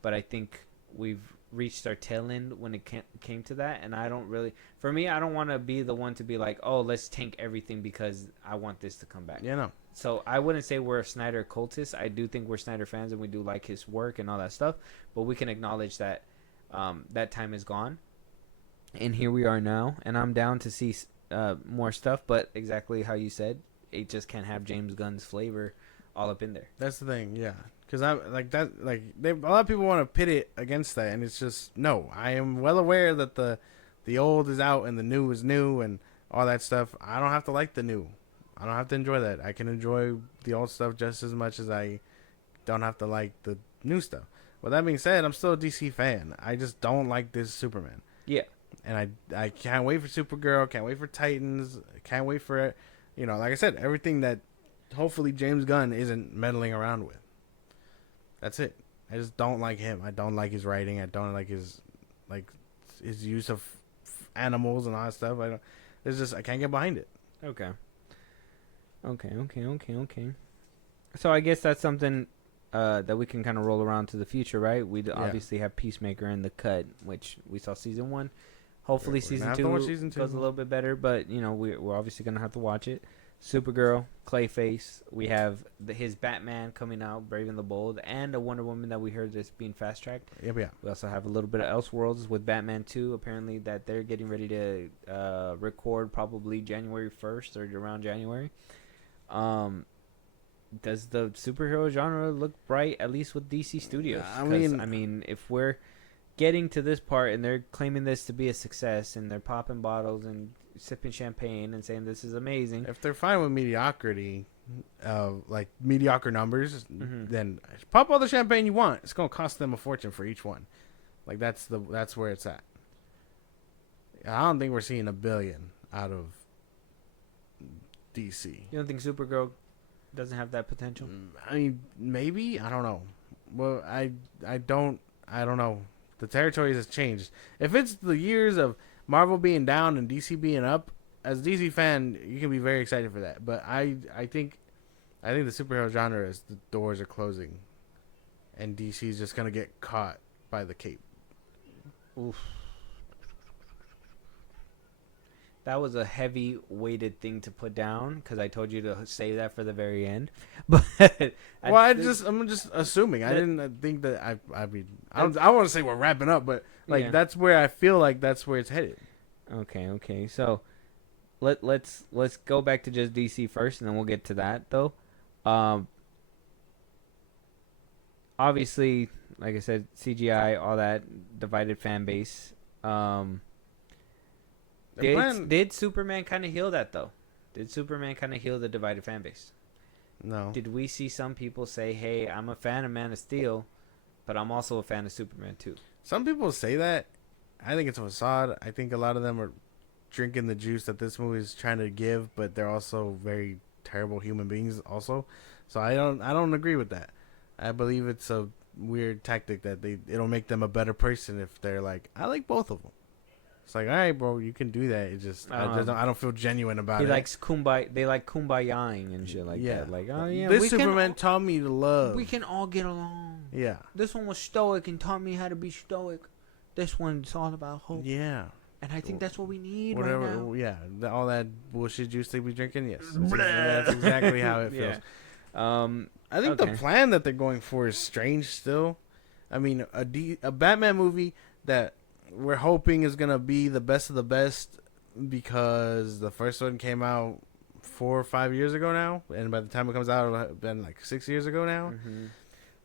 but I think we've reached our tail end when it came to that, and I don't want to be the one to be like, oh, let's tank everything because I want this to come back. So I wouldn't say we're a Snyder cultist. I do think we're Snyder fans and we do like his work and all that stuff, but we can acknowledge that that time is gone, and here we are now, and I'm down to see more stuff, but exactly how you said, it just can't have James Gunn's flavor all up in there. That's the thing, yeah. Because a lot of people want to pit it against that, and it's just no. I am well aware that the old is out and the new is new and all that stuff. I don't have to like the new. I don't have to enjoy that. I can enjoy the old stuff just as much as I don't have to like the new stuff. With that being said, I'm still a DC fan. I just don't like this Superman. Yeah. And I can't wait for Supergirl. Can't wait for Titans. Can't wait for, like I said, everything that hopefully James Gunn isn't meddling around with. That's it. I just don't like him. I don't like his writing. I don't like his use of animals and all that stuff. I can't get behind it. Okay. So I guess that's something that we can kind of roll around to the future, right? We obviously have Peacemaker in the cut, which we saw season 1. Hopefully season 2 goes a little bit better, but we're obviously gonna have to watch it. Supergirl, Clayface. We have his Batman coming out, Brave and the Bold, and a Wonder Woman that we heard is being fast tracked. Yeah. We also have a little bit of Elseworlds with Batman 2. Apparently, that they're getting ready to record probably January 1st or around January. Does the superhero genre look bright, at least with DC Studios? I mean, if we're getting to this part and they're claiming this to be a success and they're popping bottles and sipping champagne and saying this is amazing. If they're fine with mediocrity, like mediocre numbers, then pop all the champagne you want. It's gonna cost them a fortune for each one. Like that's where it's at. I don't think we're seeing $1 billion out of DC. You don't think Supergirl doesn't have that potential? I mean, maybe. I don't know. Well, I don't know. The territories has changed. If it's the years of Marvel being down and DC being up, as a DC fan, you can be very excited for that. But I think the superhero genre is the doors are closing, and DC's just gonna get caught by the cape. Oof. That was a heavy weighted thing to put down because I told you to save that for the very end. But I'm just assuming. I didn't think that. I mean, I want to say we're wrapping up, but like that's where I feel like that's where it's headed. Okay. So let's go back to just DC first, and then we'll get to that though. Obviously, like I said, CGI, all that divided fan base. Did Superman kind of heal that though? Did Superman kind of heal the divided fan base? No. Did we see some people say, "Hey, I'm a fan of Man of Steel, but I'm also a fan of Superman too"? Some people say that. I think it's a facade. I think a lot of them are drinking the juice that this movie is trying to give, but they're also very terrible human beings also. So I don't agree with that. I believe it's a weird tactic that it'll make them a better person if they're like, I like both of them. It's like, all right, bro, you can do that. It just I don't feel genuine about it. They like kumbayaing and shit like that. Like, oh yeah, this Superman taught me to love. We can all get along. Yeah. This one was stoic and taught me how to be stoic. This one's all about hope. Yeah. And I think that's what we need. Whatever. Right now. Yeah. All that bullshit juice they be drinking. Yes. That's exactly how it feels. Yeah. I think the plan that they're going for is strange still. I mean, a Batman movie that we're hoping is going to be the best of the best because the first one came out 4 or 5 years ago now. And by the time it comes out, it'll have been like 6 years ago now. Mm-hmm.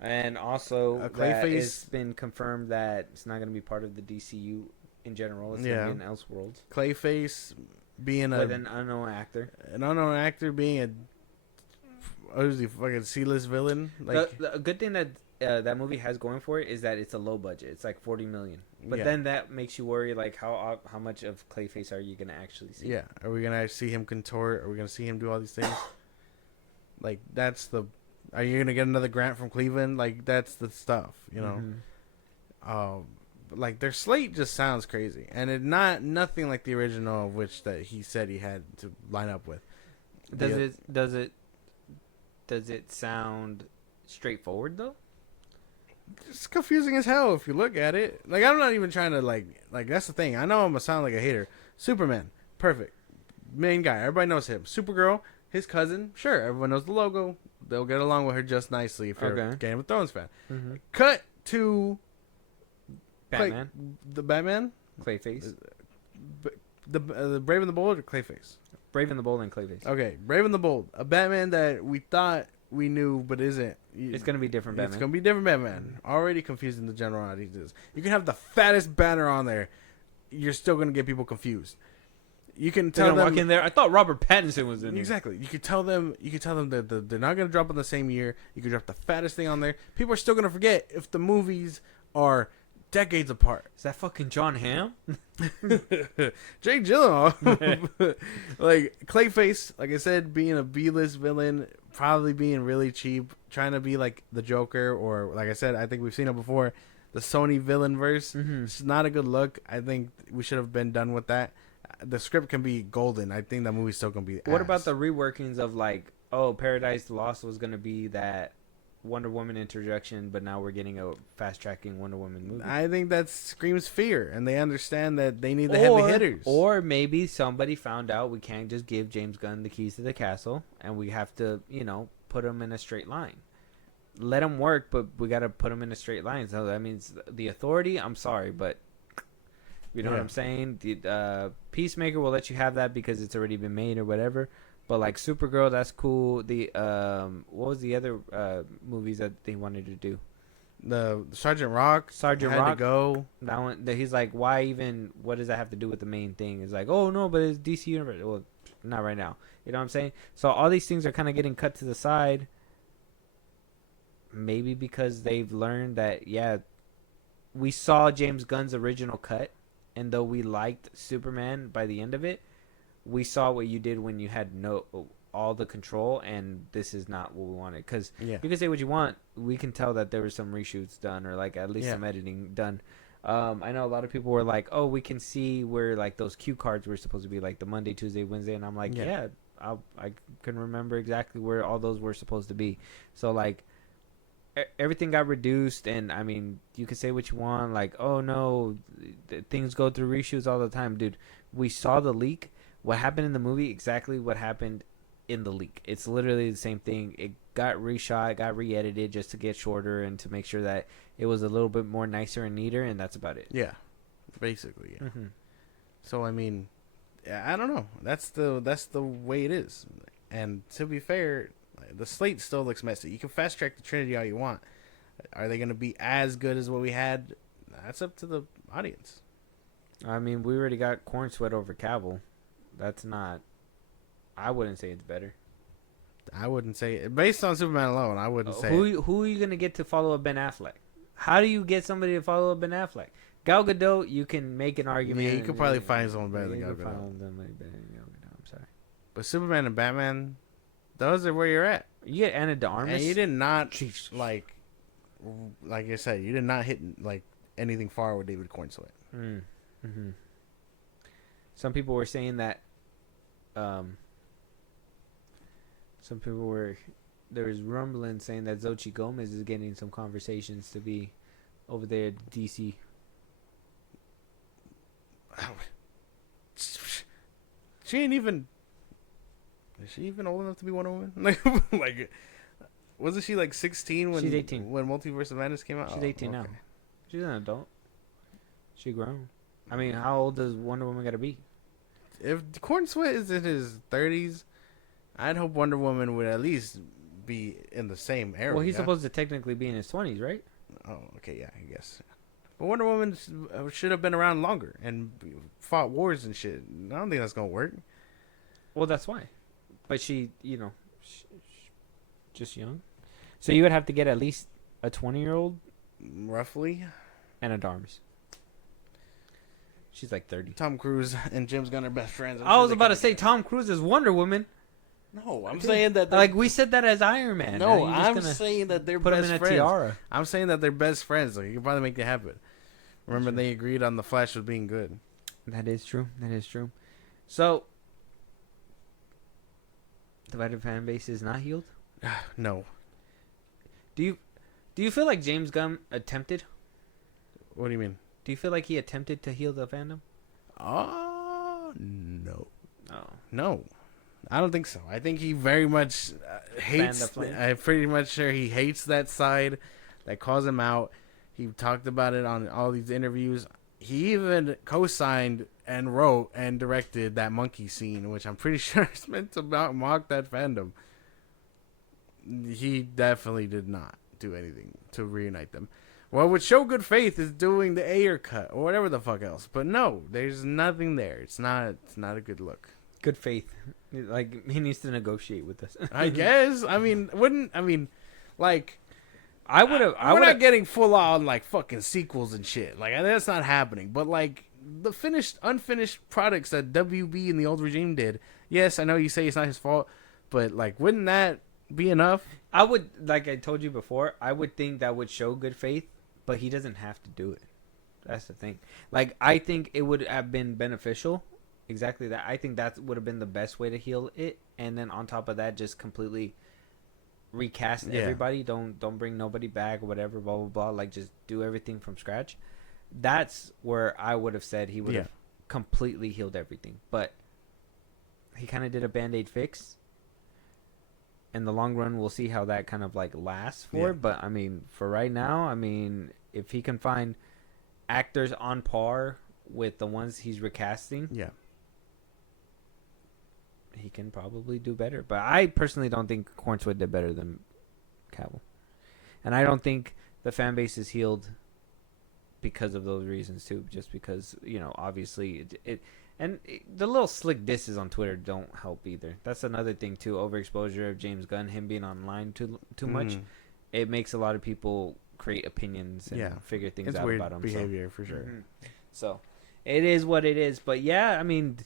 And also, it's been confirmed that it's not going to be part of the DCU in general. It's going to be an Elseworlds. Clayface being with an unknown actor. An unknown actor being a fucking C-list villain. Like the good thing that that movie has going for it is that it's a low budget. It's like $40 million. But then that makes you worry, like how much of Clayface are you gonna actually see? Yeah, are we gonna see him contort? Are we gonna see him do all these things? Like that's the. Are you gonna get another grant from Cleveland? Like that's the stuff, you know. Like their slate just sounds crazy, and it's nothing like the original, of which that he said he had to line up with. Does it sound straightforward though? It's confusing as hell if you look at it. Like I'm not even trying to like that's the thing. I know I'm gonna sound like a hater. Superman, perfect, main guy. Everybody knows him. Supergirl, his cousin. Sure, everyone knows the logo. They'll get along with her just nicely if you're a Game of Thrones fan. Mm-hmm. Cut to Batman. The Batman. Clayface. The Brave and the Bold or Clayface? Brave and the Bold and Clayface. Okay, Brave and the Bold. A Batman that we thought we knew but isn't. It's going to be different Batman. It's going to be different Batman. Already confusing the general audiences. You can have the fattest banner on there. You're still going to get people confused. You can tell them walk in there. I thought Robert Pattinson was in there. Exactly. You could tell them that they're not going to drop in the same year. You could drop the fattest thing on there. People are still going to forget if the movies are decades apart. Is that fucking John Hamm? Jake Gyllenhaal. Like Clayface, like I said, being a B-list villain, probably being really cheap, trying to be like the Joker, or like I said, I think we've seen it before, the Sony villain verse. Mm-hmm. It's not a good look. I think we should have been done with that. The script can be golden. I think that movie's still gonna be. What about the reworkings of like, Paradise Lost was gonna be that Wonder Woman introduction, but now we're getting a fast tracking Wonder Woman movie? I think that screams fear, and they understand that they need the heavy hitters. Or maybe somebody found out we can't just give James Gunn the keys to the castle, and we have to, put him in a straight line. Let him work, but we got to put him in a straight line. So that means the Authority. I'm sorry, but you know what I'm saying. The Peacemaker will let you have that because it's already been made or whatever. But like Supergirl, that's cool. The what was the other movies that they wanted to do? The Sergeant Rock. Had to go. That one. He's like, why even? What does that have to do with the main thing? It's like, oh no, but it's DC Universe. Well, not right now. You know what I'm saying? So all these things are kind of getting cut to the side. Maybe because they've learned that we saw James Gunn's original cut, and though we liked Superman by the end of it, we saw what you did when you had all the control, and this is not what we wanted. Because you can say what you want, we can tell that there was some reshoots done, or like at least some editing done. I know a lot of people were like, "Oh, we can see where like those cue cards were supposed to be, like the Monday, Tuesday, Wednesday," and I'm like, I can remember exactly where all those were supposed to be. So like, everything got reduced, and I mean, you can say what you want, like, oh no, things go through reshoots all the time, dude. We saw the leak. What happened in the movie? Exactly what happened in the leak. It's literally the same thing. It got reshot, got re-edited just to get shorter and to make sure that it was a little bit more nicer and neater, and that's about it. Yeah, basically. Yeah. Mm-hmm. So I mean, I don't know. That's the way it is. And to be fair, the slate still looks messy. You can fast track the Trinity all you want. Are they going to be as good as what we had? That's up to the audience. I mean, we already got Corn Sweat over Cavill. That's not. I wouldn't say it's better. I wouldn't say based on Superman alone. I wouldn't say who are you gonna get to follow up Ben Affleck? How do you get somebody to follow up Ben Affleck? Gal Gadot, you can make an argument. Yeah, you could probably find someone better than Gal Gadot. I'm sorry, but Superman and Batman, those are where you're at. you get Anna de Armas. And you did not Jeez. like I said, you did not hit like anything far with David Cornsweet. Mm-hmm. Some people were saying that. Some people were. There was rumbling saying that Xochitl Gomez is getting some conversations to be over there at DC. She ain't even. Is she even old enough to be Wonder Woman? Like, wasn't she like 16 when She's 18. when Multiverse of Madness came out? She's 18 now. She's an adult. She grown. I mean, how old does Wonder Woman gotta be? If Cornsweet is in his 30s, I'd hope Wonder Woman would at least be in the same era. Well, he's supposed to technically be in his 20s, right? Oh, okay, yeah, I guess. But Wonder Woman should have been around longer and fought wars and shit. I don't think that's gonna work. Well, that's why. But she, just young. So you would have to get at least a 20-year-old Roughly. and a Darms. She's like 30. Tom Cruise and James Gunn are best friends. I was about to say Tom Cruise is Wonder Woman. No, I'm saying that like we said that as Iron Man. No, I'm saying that they're put best him in a friends. tiara. I'm saying that they're best friends. Like you can probably make that happen. Remember, Sure. they agreed on the Flash was being good. That is true. So, divided fan base is not healed. No. Do you feel like James Gunn attempted? What do you mean? Do you feel like he attempted to heal the fandom? Oh, no. Oh. No. I don't think so. I think he very much hates. I'm pretty much sure he hates that side that calls him out. He talked about it on all these interviews. He even co-signed and wrote and directed that monkey scene, which I'm pretty sure is meant to mock that fandom. He definitely did not do anything to reunite them. Well, with show good faith is doing the Ayer cut or whatever the fuck else. But no, there's nothing there. It's not a good look. Good faith. Like he needs to negotiate with us. I guess. I mean, like I would have. We're not getting full on like fucking sequels and shit. Like that's not happening. But like the unfinished products that WB and the old regime did. Yes, I know you say it's not his fault, but like, wouldn't that be enough? I would, like I told you before, I would think that would show good faith, but he doesn't have to do it. That's the thing. Like I think it would have been beneficial. Exactly that. I think that would have been the best way to heal it, and then on top of that, just completely recast everybody. Don't bring nobody back or whatever. Blah blah blah. Like just do everything from scratch. That's where I would have said he would have completely healed everything. But he kind of did a Band-Aid fix. In the long run, we'll see how that kind of like lasts for. But I mean, for right now, I mean, if he can find actors on par with the ones he's recasting, he can probably do better. But I personally don't think Cornsweet did better than Cavill. And I don't think the fan base is healed because of those reasons too. Just because, obviously the little slick disses on Twitter don't help either. That's another thing too. Overexposure of James Gunn, him being online too much, it makes a lot of people create opinions and figure things out about him. Behavior for sure. So it is what it is. But yeah, I mean,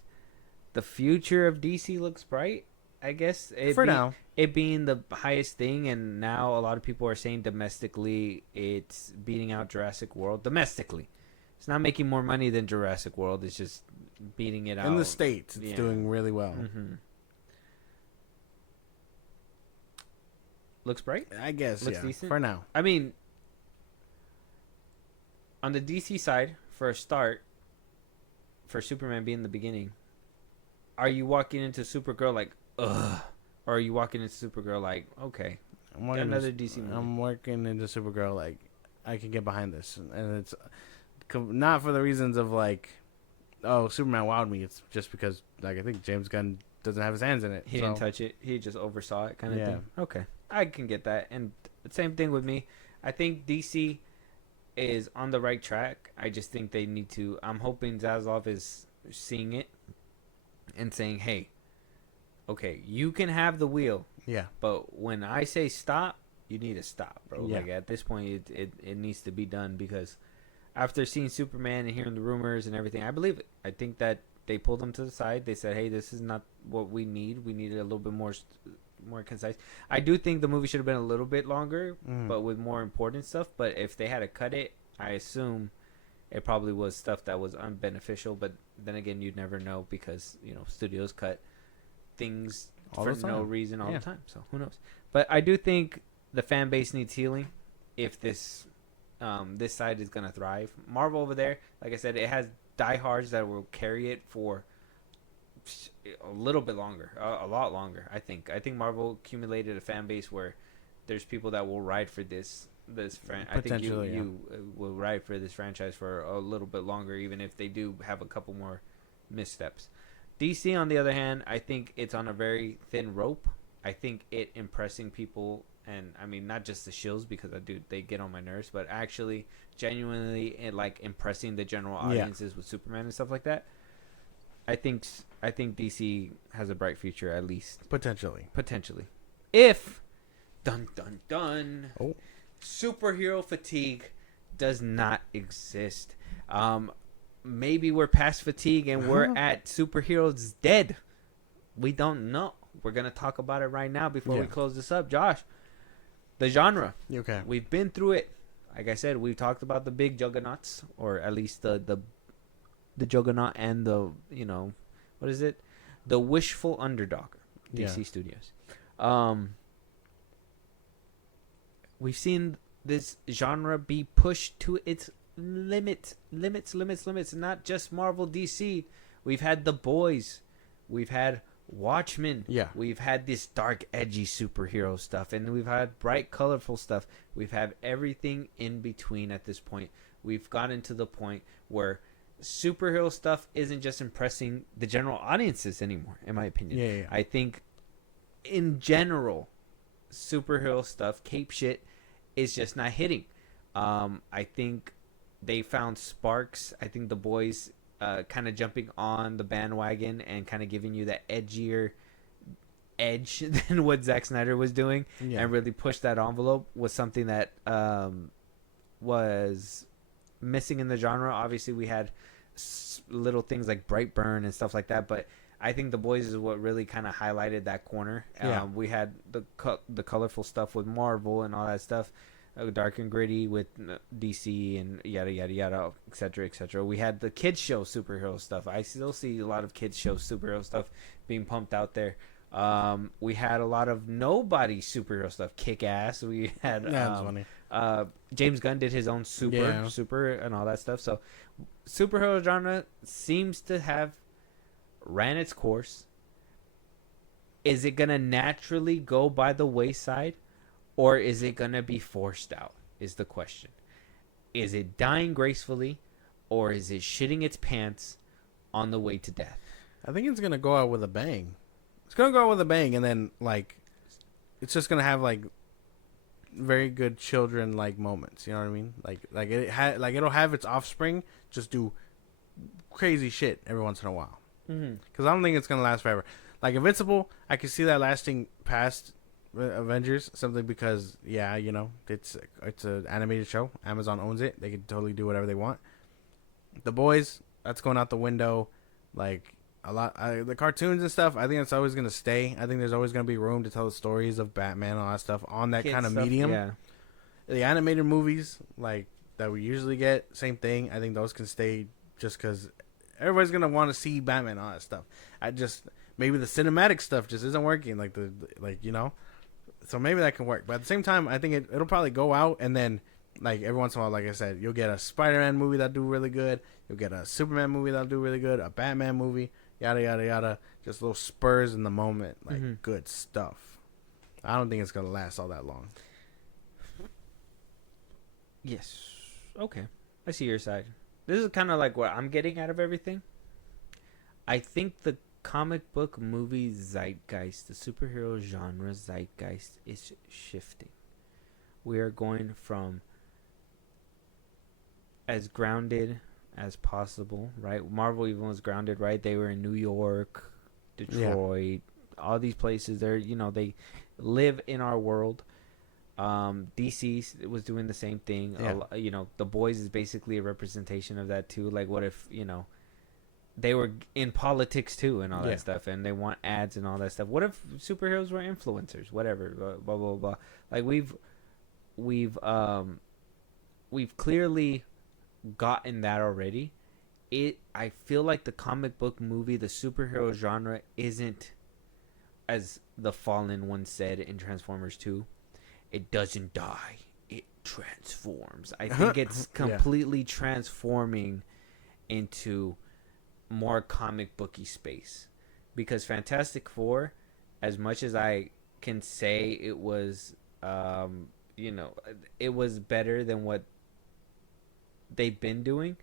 the future of DC looks bright, I guess. Now. It being the highest thing, and now a lot of people are saying domestically it's beating out Jurassic World. Domestically. It's not making more money than Jurassic World. It's just beating it out. In the States, it's doing really well. looks bright. I guess, Looks yeah, decent. for now. I mean, on the DC side, for a start, for Superman being the beginning, are you walking into Supergirl like, ugh? Or are you walking into Supergirl like, okay, another DC movie? I'm working into Supergirl like, I can get behind this. And it's not for the reasons of like, oh, Superman wowed me. It's just because, like, I think James Gunn doesn't have his hands in it. He didn't touch it. He just oversaw it kind of Yeah. thing. Okay. I can get that. And same thing with me. I think DC is on the right track. I just think they need to. I'm hoping Zaslav is seeing it and saying, hey, okay, you can have the wheel, Yeah. but when I say stop, you need to stop, bro. Yeah. Like, at this point, it needs to be done, because after seeing Superman and hearing the rumors and everything, I believe it. I think that they pulled him to the side. They said, hey, this is not what we need. We need it a little bit more concise. I do think the movie should have been a little bit longer, but with more important stuff. But if they had to cut it, I assume it probably was stuff that was unbeneficial. But then again, you'd never know, because, you know, studios cut things All for the time. no reason all Yeah. the time. So who knows? But I do think the fan base needs healing if this side is gonna thrive. Marvel over there, like I said, it has diehards that will carry it for a little bit longer, a lot longer. I think Marvel accumulated a fan base where there's people that will ride for this I think you will ride for this franchise for a little bit longer, even if they do have a couple more missteps. DC, on the other hand, I think it's on a very thin rope. I think it impressing people, and I mean not just the shills, because they get on my nerves, but actually genuinely like impressing the general audiences with Superman and stuff like that. I think DC has a bright future, at least Potentially. if dun dun dun Oh. superhero fatigue does not exist. Maybe we're past fatigue and we're at superheroes dead. We don't know. We're gonna talk about it right now before we close this up. Josh, the genre. Okay. We've been through it. Like I said, we talked about the big juggernauts, or at least the juggernaut and the, you know, what is it? The wishful underdog. DC Studios. We've seen this genre be pushed to its limits. Not just Marvel, DC. We've had The Boys. We've had Watchmen. Yeah. We've had this dark, edgy superhero stuff, and we've had bright, colorful stuff. We've had everything in between at this point. We've gotten to the point where superhero stuff isn't just impressing the general audiences anymore, in my opinion. Yeah. I think, in general, superhero stuff, cape shit, is just not hitting. I think they found sparks. I think The Boys kind of jumping on the bandwagon and kind of giving you that edgier edge than what Zack Snyder was doing, and really pushed that envelope, was something that was missing in the genre. Obviously, we had little things like Brightburn and stuff like that, but I think The Boys is what really kind of highlighted that corner. We had the colorful stuff with Marvel and all that stuff, dark and gritty with DC and yada yada yada, etc. etc. We had the kids show superhero stuff. I still see a lot of kids show superhero stuff being pumped out there. We had a lot of nobody superhero stuff. Kick Ass. We had That's funny. James Gunn did his own super and all that stuff. So superhero genre seems to have ran its course. Is it gonna naturally go by the wayside, or is it gonna be forced out, is the question. Is it dying gracefully, or is it shitting its pants on the way to death? I think it's gonna go out with a bang. It's gonna go out with a bang, and then like, it's just gonna have like very good children like moments. You know what I mean? Like it'll have its offspring just do crazy shit every once in a while. Because I don't think it's gonna last forever. Like Invincible, I can see that lasting past Avengers simply because you know, it's an animated show. Amazon owns it. They can totally do whatever they want. The Boys, that's going out the window. Like a lot, the cartoons and stuff, I think it's always gonna stay. I think there's always gonna be room to tell the stories of Batman and all that stuff on that kind of medium. Yeah. The animated movies like that we usually get, same thing. I think those can stay just because everybody's gonna want to see Batman and all that stuff. Maybe the cinematic stuff just isn't working. Like you know, So maybe that can work. But at the same time, I think it'll probably go out, and then like every once in a while, like I said, you'll get a Spider-Man movie that'll do really good. You'll get a Superman movie that'll do really good. A Batman movie, yada yada yada. Just little spurs in the moment, like good stuff. I don't think it's gonna last all that long. Yes. Okay. I see your side. This is kind of like what I'm getting out of everything. I think the comic book movie zeitgeist, the superhero genre zeitgeist, is shifting. We are going from as grounded as possible, right? Marvel even was grounded, right? They were in New York, Detroit, all these places. They're, they live in our world. DC was doing the same thing. The Boys is basically a representation of that too. Like, what if they were in politics too and all that stuff, and they want ads and all that stuff? What if superheroes were influencers? Whatever, blah blah blah. Like we've clearly gotten that already. I feel like the comic book movie, the superhero genre, isn't, as the Fallen one said in Transformers 2. It doesn't die. It transforms. I think it's completely transforming into more comic booky space. Because Fantastic Four, as much as I can say it was, it was better than what they've been doing,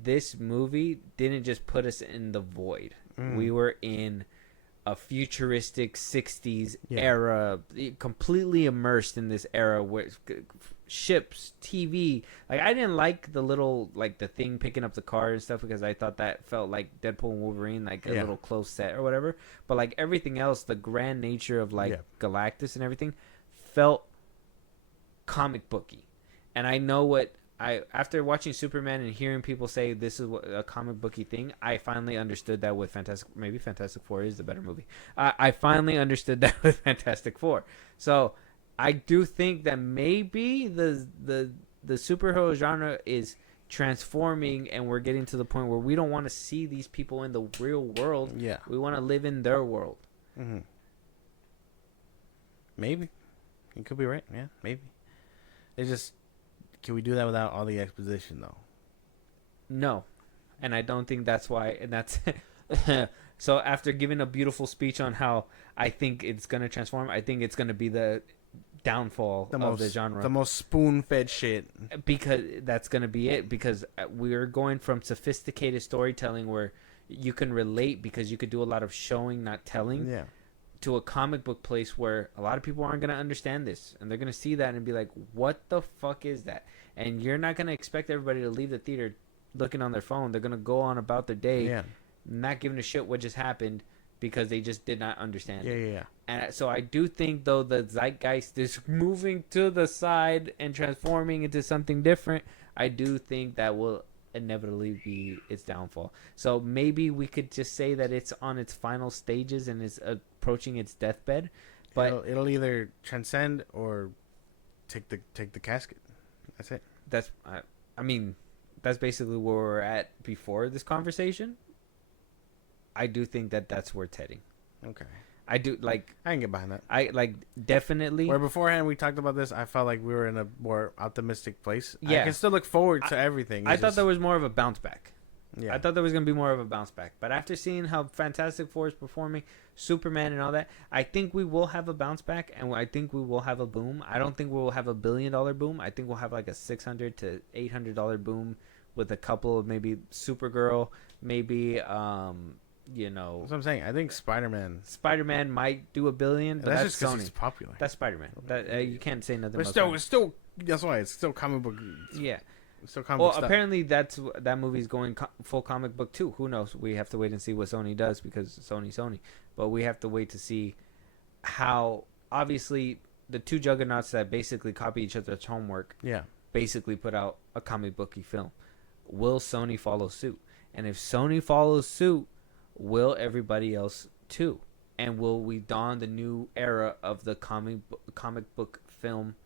this movie didn't just put us in the void. We were in a futuristic 60s era, completely immersed in this era where ships, TV. Like, I didn't like the little, like, the thing picking up the car and stuff, because I thought that felt like Deadpool and Wolverine, like a little close set or whatever. But like everything else, the grand nature of like Galactus and everything felt comic booky. And I know what after watching Superman and hearing people say this is a comic booky thing, I finally understood that with Fantastic Four is the better movie. I finally understood that with Fantastic Four. So I do think that maybe the superhero genre is transforming, and we're getting to the point where we don't want to see these people in the real world. Yeah, we want to live in their world. Maybe you could be right. Yeah, maybe. It's just, can we do that without all the exposition, though? No. And I don't think that's why. And that's so after giving a beautiful speech on how I think it's going to transform, I think it's going to be the downfall of the genre. The most spoon-fed shit. Because that's going to be it. Because we're going from sophisticated storytelling where you can relate because you could do a lot of showing, not telling. Yeah. To a comic book place where a lot of people aren't going to understand this, and they're going to see that and be like, what the fuck is that? And you're not going to expect everybody to leave the theater looking on their phone. They're going to go on about their day, not giving a shit what just happened because they just did not understand it. And so I do think, though, the zeitgeist is moving to the side and transforming into something different. I do think that will inevitably be its downfall. So maybe we could just say that it's on its final stages and it's approaching its deathbed. But it'll either transcend or take the casket. That's it. That's that's basically where we're at before this conversation. I do think that that's where it's heading. Okay. I do like. I can get behind that. I like definitely. Where beforehand we talked about this, I felt like we were in a more optimistic place. Yeah, I can still look forward to everything. I thought there was more of a bounce back. Yeah, I thought there was gonna be more of a bounce back. But after seeing how Fantastic Four is performing, Superman and all that, I think we will have a bounce back, and I think we will have a boom. I don't think we will have $1 billion boom. I think we'll have like a $600 to $800 boom with a couple of maybe Supergirl, maybe That's what I'm saying. I think Spider-Man might do $1 billion, but that's just because Sony. He's popular. That's Spider-Man. That you can't say nothing. But it's still. That's why it's still comic book. Yeah. It's still comic book stuff. Apparently that movie's going full comic book too. Who knows? We have to wait and see what Sony does because Sony. But we have to wait to see how. Obviously, the two juggernauts that basically copy each other's homework. Yeah. Basically put out a comic booky film. Will Sony follow suit? And if Sony follows suit, will everybody else too? And will we dawn the new era of the comic book film,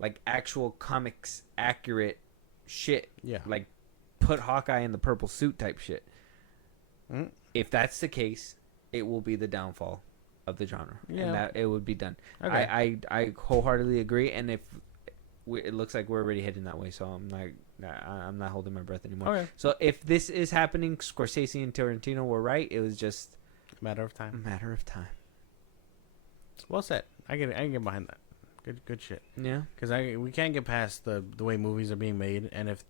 like actual comics accurate shit? Yeah, like put Hawkeye in the purple suit type shit. If that's the case, it will be the downfall of the genre, Yeah. and that it would be done. Okay. I wholeheartedly agree, and if it looks like we're already heading that way, so I'm not holding my breath anymore. Okay. So if this is happening, Scorsese and Tarantino were right. It was just Matter of a time. matter of time. Well said. I can get behind that. Good shit. Yeah. Because we can't get past the way movies are being made, and if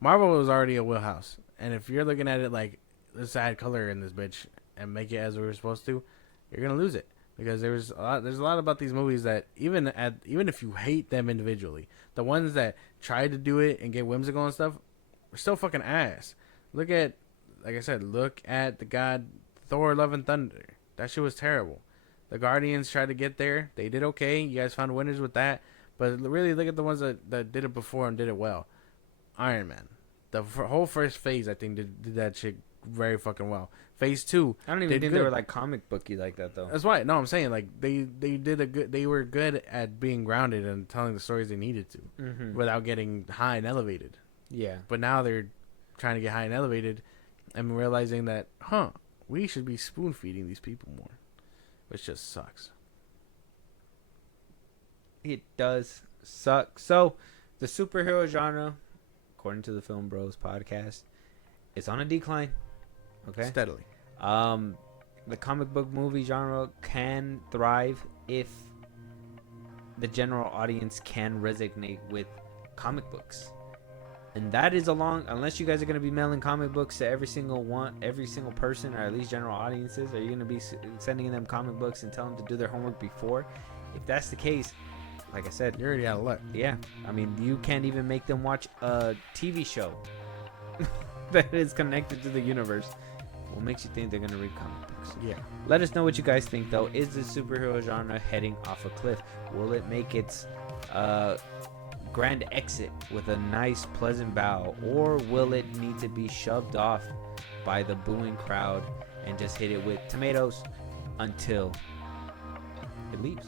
Marvel was already a wheelhouse, and if you're looking at it like let's add color in this bitch and make it as we were supposed to, you're gonna lose it. Because there's a lot about these movies that even if you hate them individually, the ones that try to do it and get whimsical and stuff are still fucking ass. Like I said, look at the God Thor: Love and Thunder. That shit was terrible. The Guardians tried to get there. They did okay. You guys found winners with that. But really, look at the ones that did it before and did it well. Iron Man. The whole first phase, I think, did that shit very fucking well. Phase 2. I don't even think they were like comic booky like that though. That's why. No, I'm saying like they did a good. They were good at being grounded and telling the stories they needed to, without getting high and elevated. Yeah. But now they're trying to get high and elevated, and realizing that, we should be spoon feeding these people more, which just sucks. It does suck. So, the superhero genre, according to the Film Bros podcast, is on a decline. Okay. Steadily. The comic book movie genre can thrive if the general audience can resonate with comic books. And that is unless you guys are going to be mailing comic books to every single person, or at least general audiences, are you going to be sending them comic books and telling them to do their homework before? If that's the case, like I said, You're already out of luck. yeah. I mean, you can't even make them watch a TV show that is connected to the universe. What makes you think they're going to read comic books? Yeah. Let us know what you guys think, though. Is the superhero genre heading off a cliff? Will it make its grand exit with a nice, pleasant bow? Or will it need to be shoved off by the booing crowd and just hit it with tomatoes until it leaves?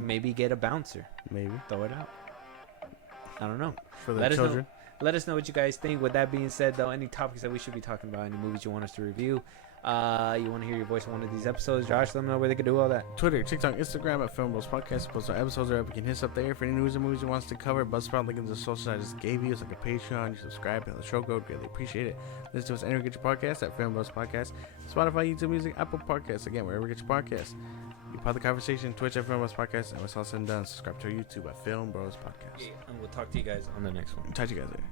Maybe get a bouncer. Maybe. Throw it out. I don't know. For the Let us children. know. Let us know what you guys think. With that being said, though, any topics that we should be talking about, any movies you want us to review, you want to hear your voice on one of these episodes, Josh, let them know where they can do all that. Twitter, TikTok, Instagram at FilmBros Podcast. Post our episodes are up. You can hit us up there for any news or movies you want us to cover. Buzzsprout, link in the social I just gave you. It's like a Patreon. You subscribe and the show go. Greatly appreciate it. Listen to us anywhere you get your podcast at FilmBros Podcast. Spotify, YouTube Music, Apple Podcasts. Again, wherever you get your podcasts. Be part of the conversation. Twitch at FilmBros Podcast. And when it's all said and done, subscribe to our YouTube at FilmBros Podcast. And we'll talk to you guys on the next one. Talk to you guys later.